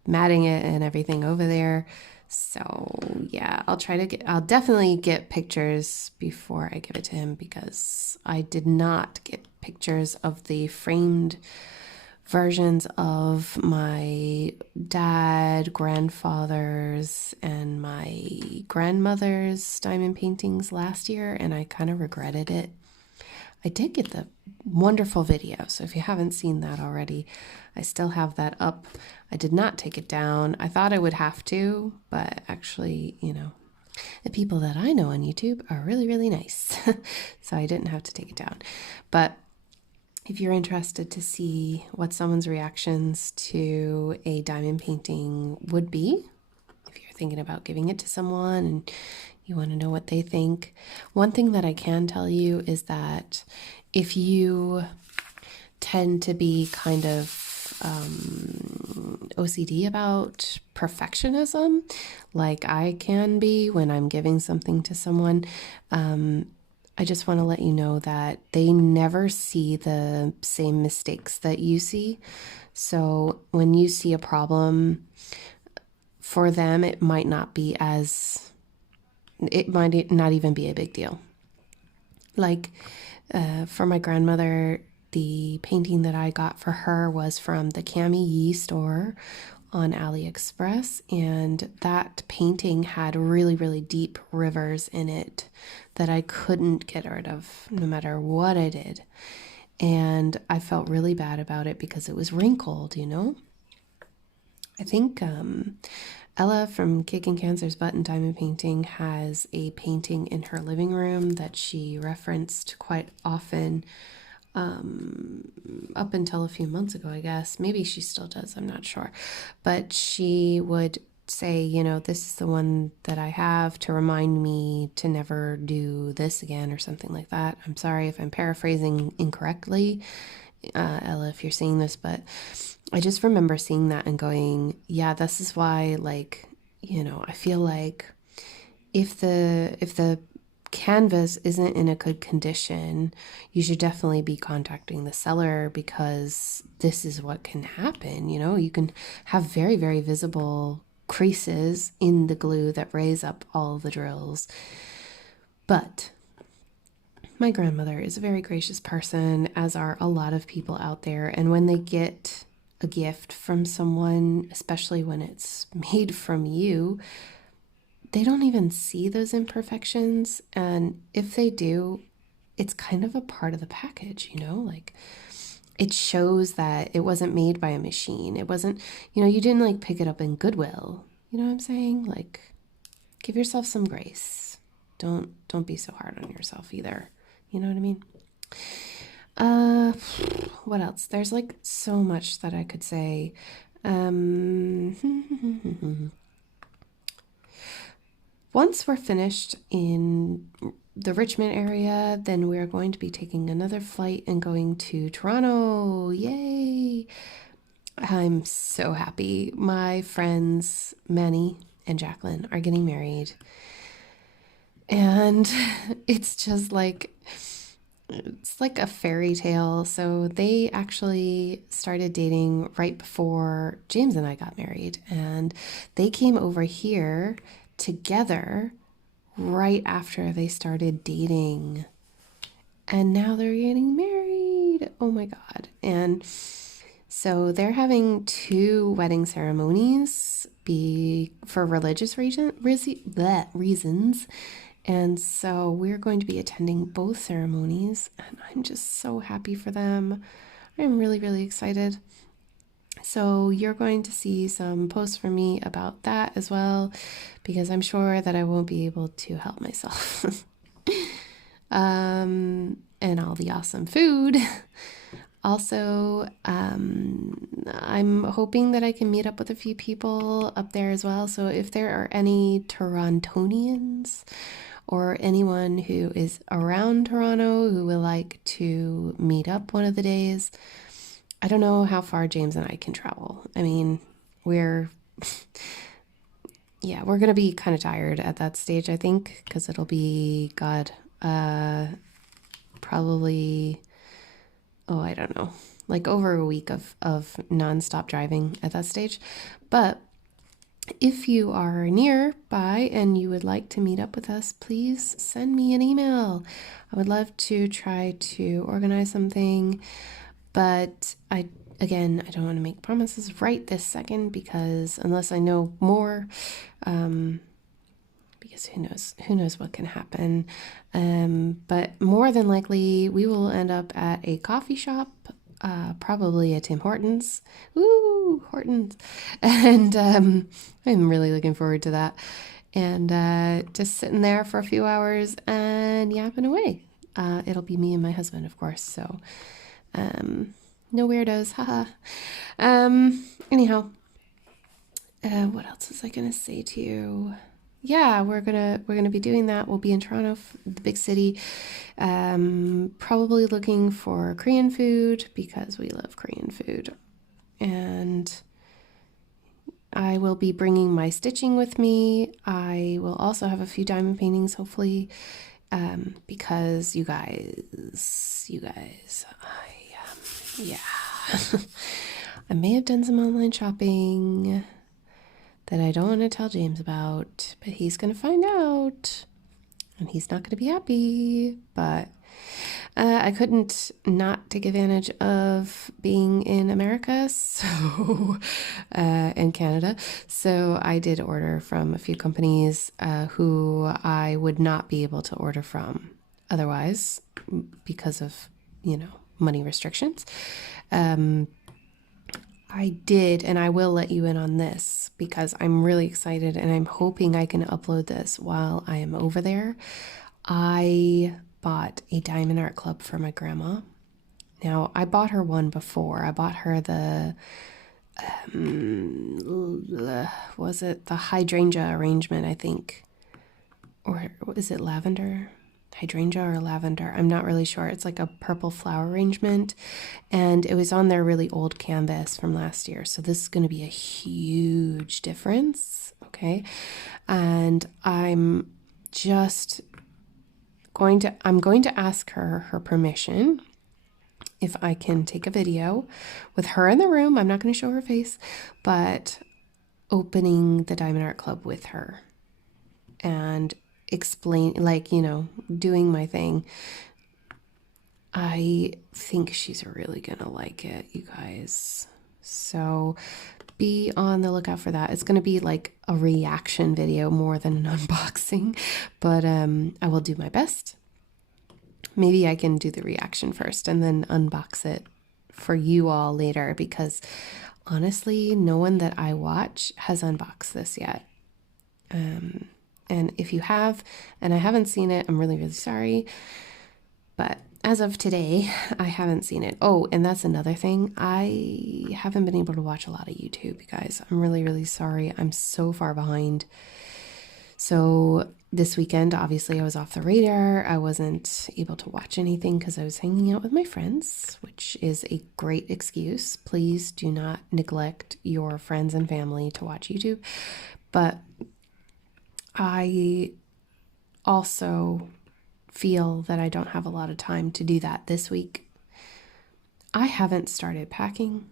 matting it and everything over there. So yeah, I'll definitely get pictures before I give it to him, because I did not get pictures of the framed versions of my dad, grandfather's, and my grandmother's diamond paintings last year, and I kind of regretted it. I did get the wonderful video, so if you haven't seen that already, I still have that up. I did not take it down. I thought I would have to, but actually, the people that I know on YouTube are really, really nice. So I didn't have to take it down. But if you're interested to see what someone's reactions to a diamond painting would be, if you're thinking about giving it to someone and you want to know what they think, one thing that I can tell you is that if you tend to be kind of OCD about perfectionism, like I can be when I'm giving something to someone, I just want to let you know that they never see the same mistakes that you see. So when you see a problem, for them, it might not even be a big deal. Like for my grandmother, the painting that I got for her was from the Cami Yee store on AliExpress, and that painting had really, really deep rivers in it that I couldn't get rid of no matter what I did. And I felt really bad about it because it was wrinkled, I think Ella from Kicking Cancer's Butt and Diamond Painting has a painting in her living room that she referenced quite often, up until a few months ago, I guess. Maybe she still does, I'm not sure. But she would say, this is the one that I have to remind me to never do this again, or something like that. I'm sorry if I'm paraphrasing incorrectly, Ella, if you're seeing this, but I just remember seeing that and going, yeah, this is why, I feel like if the canvas isn't in a good condition, you should definitely be contacting the seller, because this is what can happen. You can have very, very visible creases in the glue that raise up all the drills. But my grandmother is a very gracious person, as are a lot of people out there. And when they get a gift from someone, especially when it's made from you, they don't even see those imperfections. And if they do, it's kind of a part of the package, it shows that it wasn't made by a machine. It wasn't, you didn't pick it up in Goodwill. You know what I'm saying? Give yourself some grace. Don't be so hard on yourself either. You know what I mean? What else? There's so much that I could say. Once we're finished in the Richmond area, then we're going to be taking another flight and going to Toronto. Yay! I'm so happy. My friends Manny and Jacqueline are getting married. And it's just it's like a fairy tale. So they actually started dating right before James and I got married, and they came over here together right after they started dating, and now they're getting married. Oh my God. And so they're having 2 wedding ceremonies for religious reasons. And so we're going to be attending both ceremonies, and I'm just so happy for them. I'm really, really excited. So you're going to see some posts from me about that as well, because I'm sure that I won't be able to help myself. And all the awesome food. Also, I'm hoping that I can meet up with a few people up there as well. So if there are any Torontonians or anyone who is around Toronto who would like to meet up one of the days, I don't know how far James and I can travel. I mean, we're yeah, we're gonna be kind of tired at that stage, I think, because it'll be, God, probably, oh, I don't know, like over a week of nonstop driving at that stage. But if you are nearby and you would like to meet up with us, please send me an email. I would love to try to organize something, but again, I don't want to make promises right this second because unless I know more, because who knows what can happen. But more than likely, we will end up at a coffee shop, probably a Tim Hortons. Woo, Hortons! And I'm really looking forward to that. And just sitting there for a few hours and yapping away. It'll be me and my husband, of course. So no weirdos, haha. Anyhow, what else was I gonna say to you? Yeah, we're gonna be doing that. We'll be in Toronto, the big city, probably looking for Korean food because we love Korean food. And I will be bringing my stitching with me. I will also have a few diamond paintings, hopefully, because you guys, yeah, I may have done some online shopping that I don't want to tell James about, but he's going to find out and he's not going to be happy. But I couldn't not take advantage of being in America, so and Canada. So I did order from a few companies who I would not be able to order from otherwise because of, money restrictions. I did, and I will let you in on this because I'm really excited and I'm hoping I can upload this while I am over there. I bought a Diamond Art Club for my grandma. Now, I bought her one before. I bought her the, was it the hydrangea arrangement, I think? Or is it lavender? Hydrangea or lavender, I'm not really sure. It's like a purple flower arrangement, and it was on their really old canvas from last year, so this is going to be a huge difference. Okay, and I'm going to ask her permission if I can take a video with her in the room. I'm not going to show her face, but opening the Diamond Art Club with her and explain, doing my thing. I think she's really gonna like it, you guys. So be on the lookout for that. It's gonna be like a reaction video more than an unboxing, but I will do my best. Maybe I can do the reaction first and then unbox it for you all later, because honestly, no one that I watch has unboxed this yet. And if you have, and I haven't seen it, I'm really, really sorry. But as of today, I haven't seen it. Oh, and that's another thing. I haven't been able to watch a lot of YouTube, you guys. I'm really, really sorry. I'm so far behind. So this weekend, obviously, I was off the radar. I wasn't able to watch anything because I was hanging out with my friends, which is a great excuse. Please do not neglect your friends and family to watch YouTube. But I also feel that I don't have a lot of time to do that this week. I haven't started packing.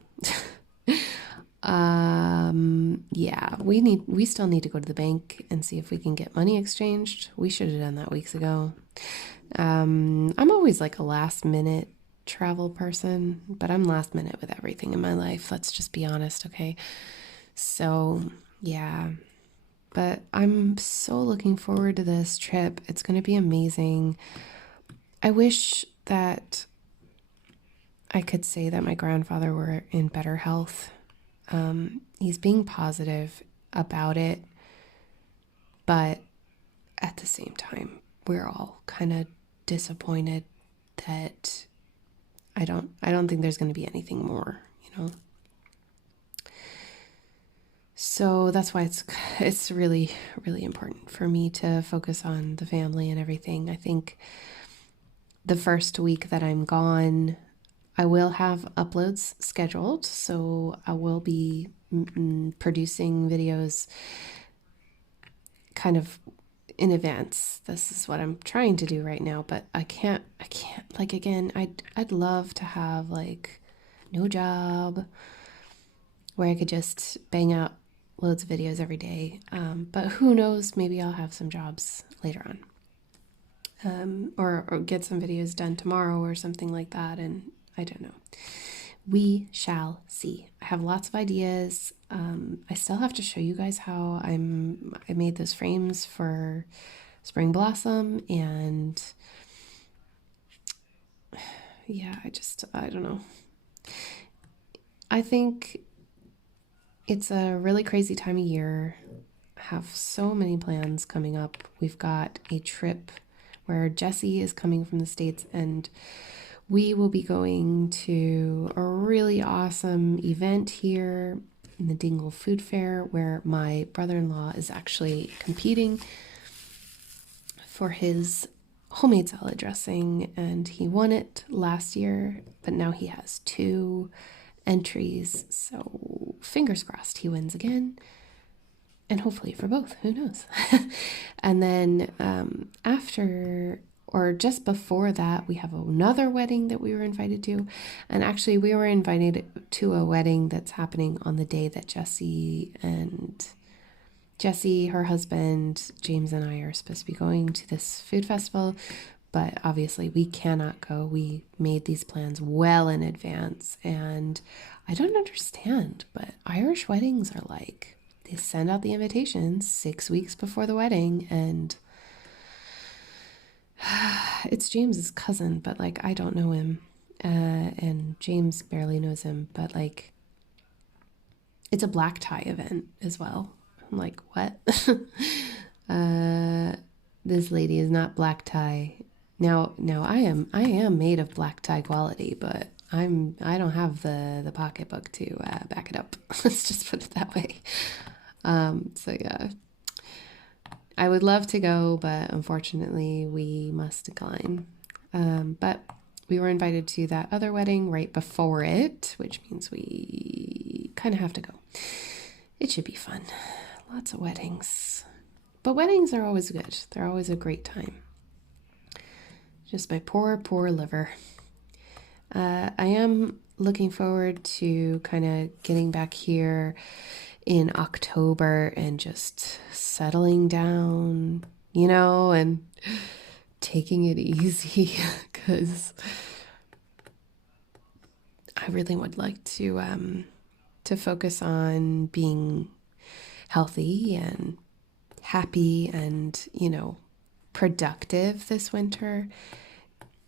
Yeah, we still need to go to the bank and see if we can get money exchanged. We should have done that weeks ago. I'm always like a last minute travel person, but I'm last minute with everything in my life. Let's just be honest, okay? So, yeah. But I'm so looking forward to this trip. It's going to be amazing. I wish that I could say that my grandfather were in better health. He's being positive about it, but at the same time, we're all kind of disappointed that I don't think there's going to be anything more, So that's why it's really, really important for me to focus on the family and everything. I think the first week that I'm gone, I will have uploads scheduled. So I will be producing videos kind of in advance. This is what I'm trying to do right now, but I can't like, again, I'd love to have like no job where I could just bang out loads of videos every day. But who knows, maybe I'll have some jobs later on. Or get some videos done tomorrow or something like that, and I don't know. We shall see. I have lots of ideas. I still have to show you guys how I made those frames for Spring Blossom, and yeah, I don't know. I think it's a really crazy time of year. I have so many plans coming up. We've got a trip where Jessie is coming from the States, and we will be going to a really awesome event here in the Dingle Food Fair where my brother-in-law is actually competing for his homemade salad dressing, and he won it last year, but now he has 2 entries, so fingers crossed he wins again, and hopefully for both, who knows. And then after, or just before that, we have another wedding that we were invited to. And actually we were invited to a wedding that's happening on the day that Jessie, her husband, James, and I are supposed to be going to this food festival. But obviously we cannot go. We made these plans well in advance. And I don't understand, but Irish weddings are like, they send out the invitations 6 weeks before the wedding, and it's James's cousin, but like, I don't know him, and James barely knows him, but like, it's a black tie event as well. I'm like, what? This lady is not black tie. Now I am made of black tie quality, but I don't have the pocketbook to back it up. Let's just put it that way. So yeah, I would love to go, but unfortunately we must decline. But we were invited to that other wedding right before it, which means we kind of have to go. It should be fun. Lots of weddings. But weddings are always good. They're always a great time. Just my poor liver. I am looking forward to kind of getting back here in October and just settling down, and taking it easy, because I really would like to focus on being healthy and happy and, productive this winter,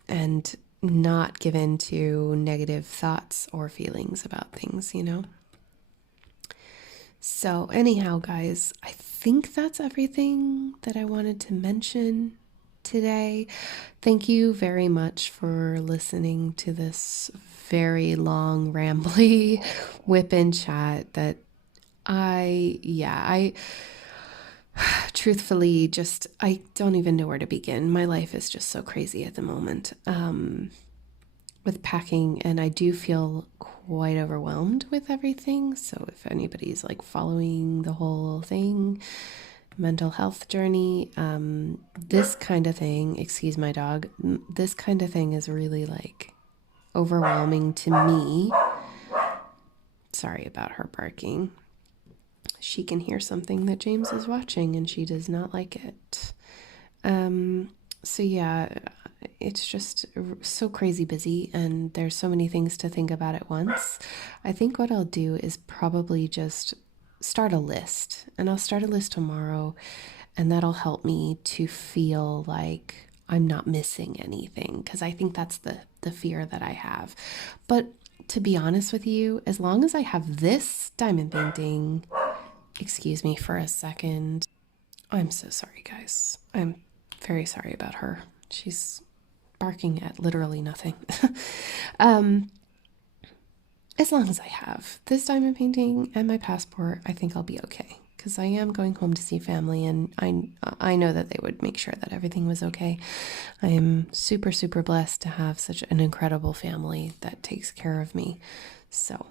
and not give in to negative thoughts or feelings about things, So anyhow, guys, I think that's everything that I wanted to mention today. Thank you very much for listening to this very long, rambly whip-in chat that I truthfully I don't even know where to begin. My life is just so crazy at the moment with packing, and I do feel quite overwhelmed with everything. So if anybody's like following the whole thing, mental health journey, this kind of thing, excuse my dog, this kind of thing is really like overwhelming to me. Sorry about her barking. She can hear something that James is watching and she does not like it. So yeah, it's just so crazy busy, and there's so many things to think about at once. I think what I'll do is probably just start a list, and I'll start a list tomorrow, and that'll help me to feel like I'm not missing anything, because I think that's the fear that I have. But to be honest with you, as long as I have this diamond painting, excuse me for a second. I'm so sorry, guys. I'm very sorry about her. She's barking at literally nothing. As long as I have this diamond painting and my passport, I think I'll be okay, because I am going home to see family, and I know that they would make sure that everything was okay. I am super, super blessed to have such an incredible family that takes care of me. So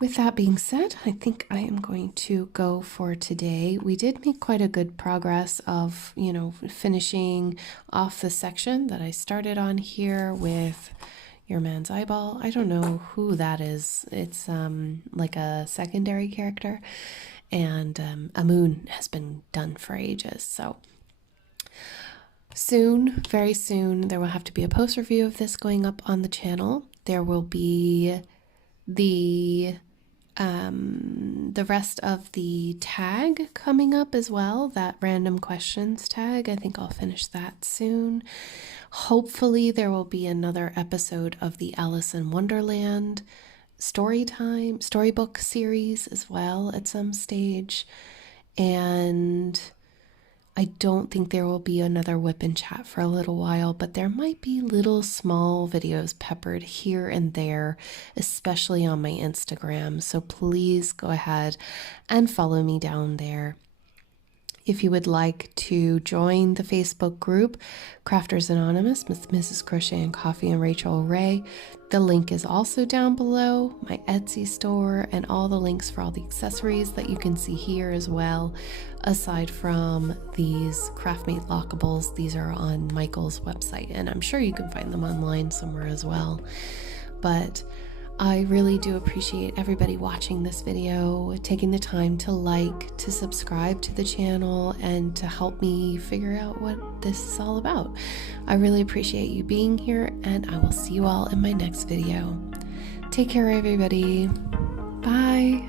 With that being said, I think I am going to go for today. We did make quite a good progress of, finishing off the section that I started on here with Your Man's Eyeball. I don't know who that is. It's like a secondary character, and a moon has been done for ages. So soon, very soon, there will have to be a post review of this going up on the channel. There will be the rest of the tag coming up as well, that random questions tag. I think I'll finish that soon. Hopefully there will be another episode of the Alice in Wonderland storybook series as well at some stage. And I don't think there will be another whip and chat for a little while, but there might be little small videos peppered here and there, especially on my Instagram. So please go ahead and follow me down there. If you would like to join the Facebook group, Crafters Anonymous with Mrs. Crochet and Coffee and Rachel Ray, the link is also down below, my Etsy store, and all the links for all the accessories that you can see here as well. Aside from these Craftmade lockables, these are on Michael's website, and I'm sure you can find them online somewhere as well. But I really do appreciate everybody watching this video, taking the time to like, to subscribe to the channel, and to help me figure out what this is all about. I really appreciate you being here, and I will see you all in my next video. Take care, everybody. Bye.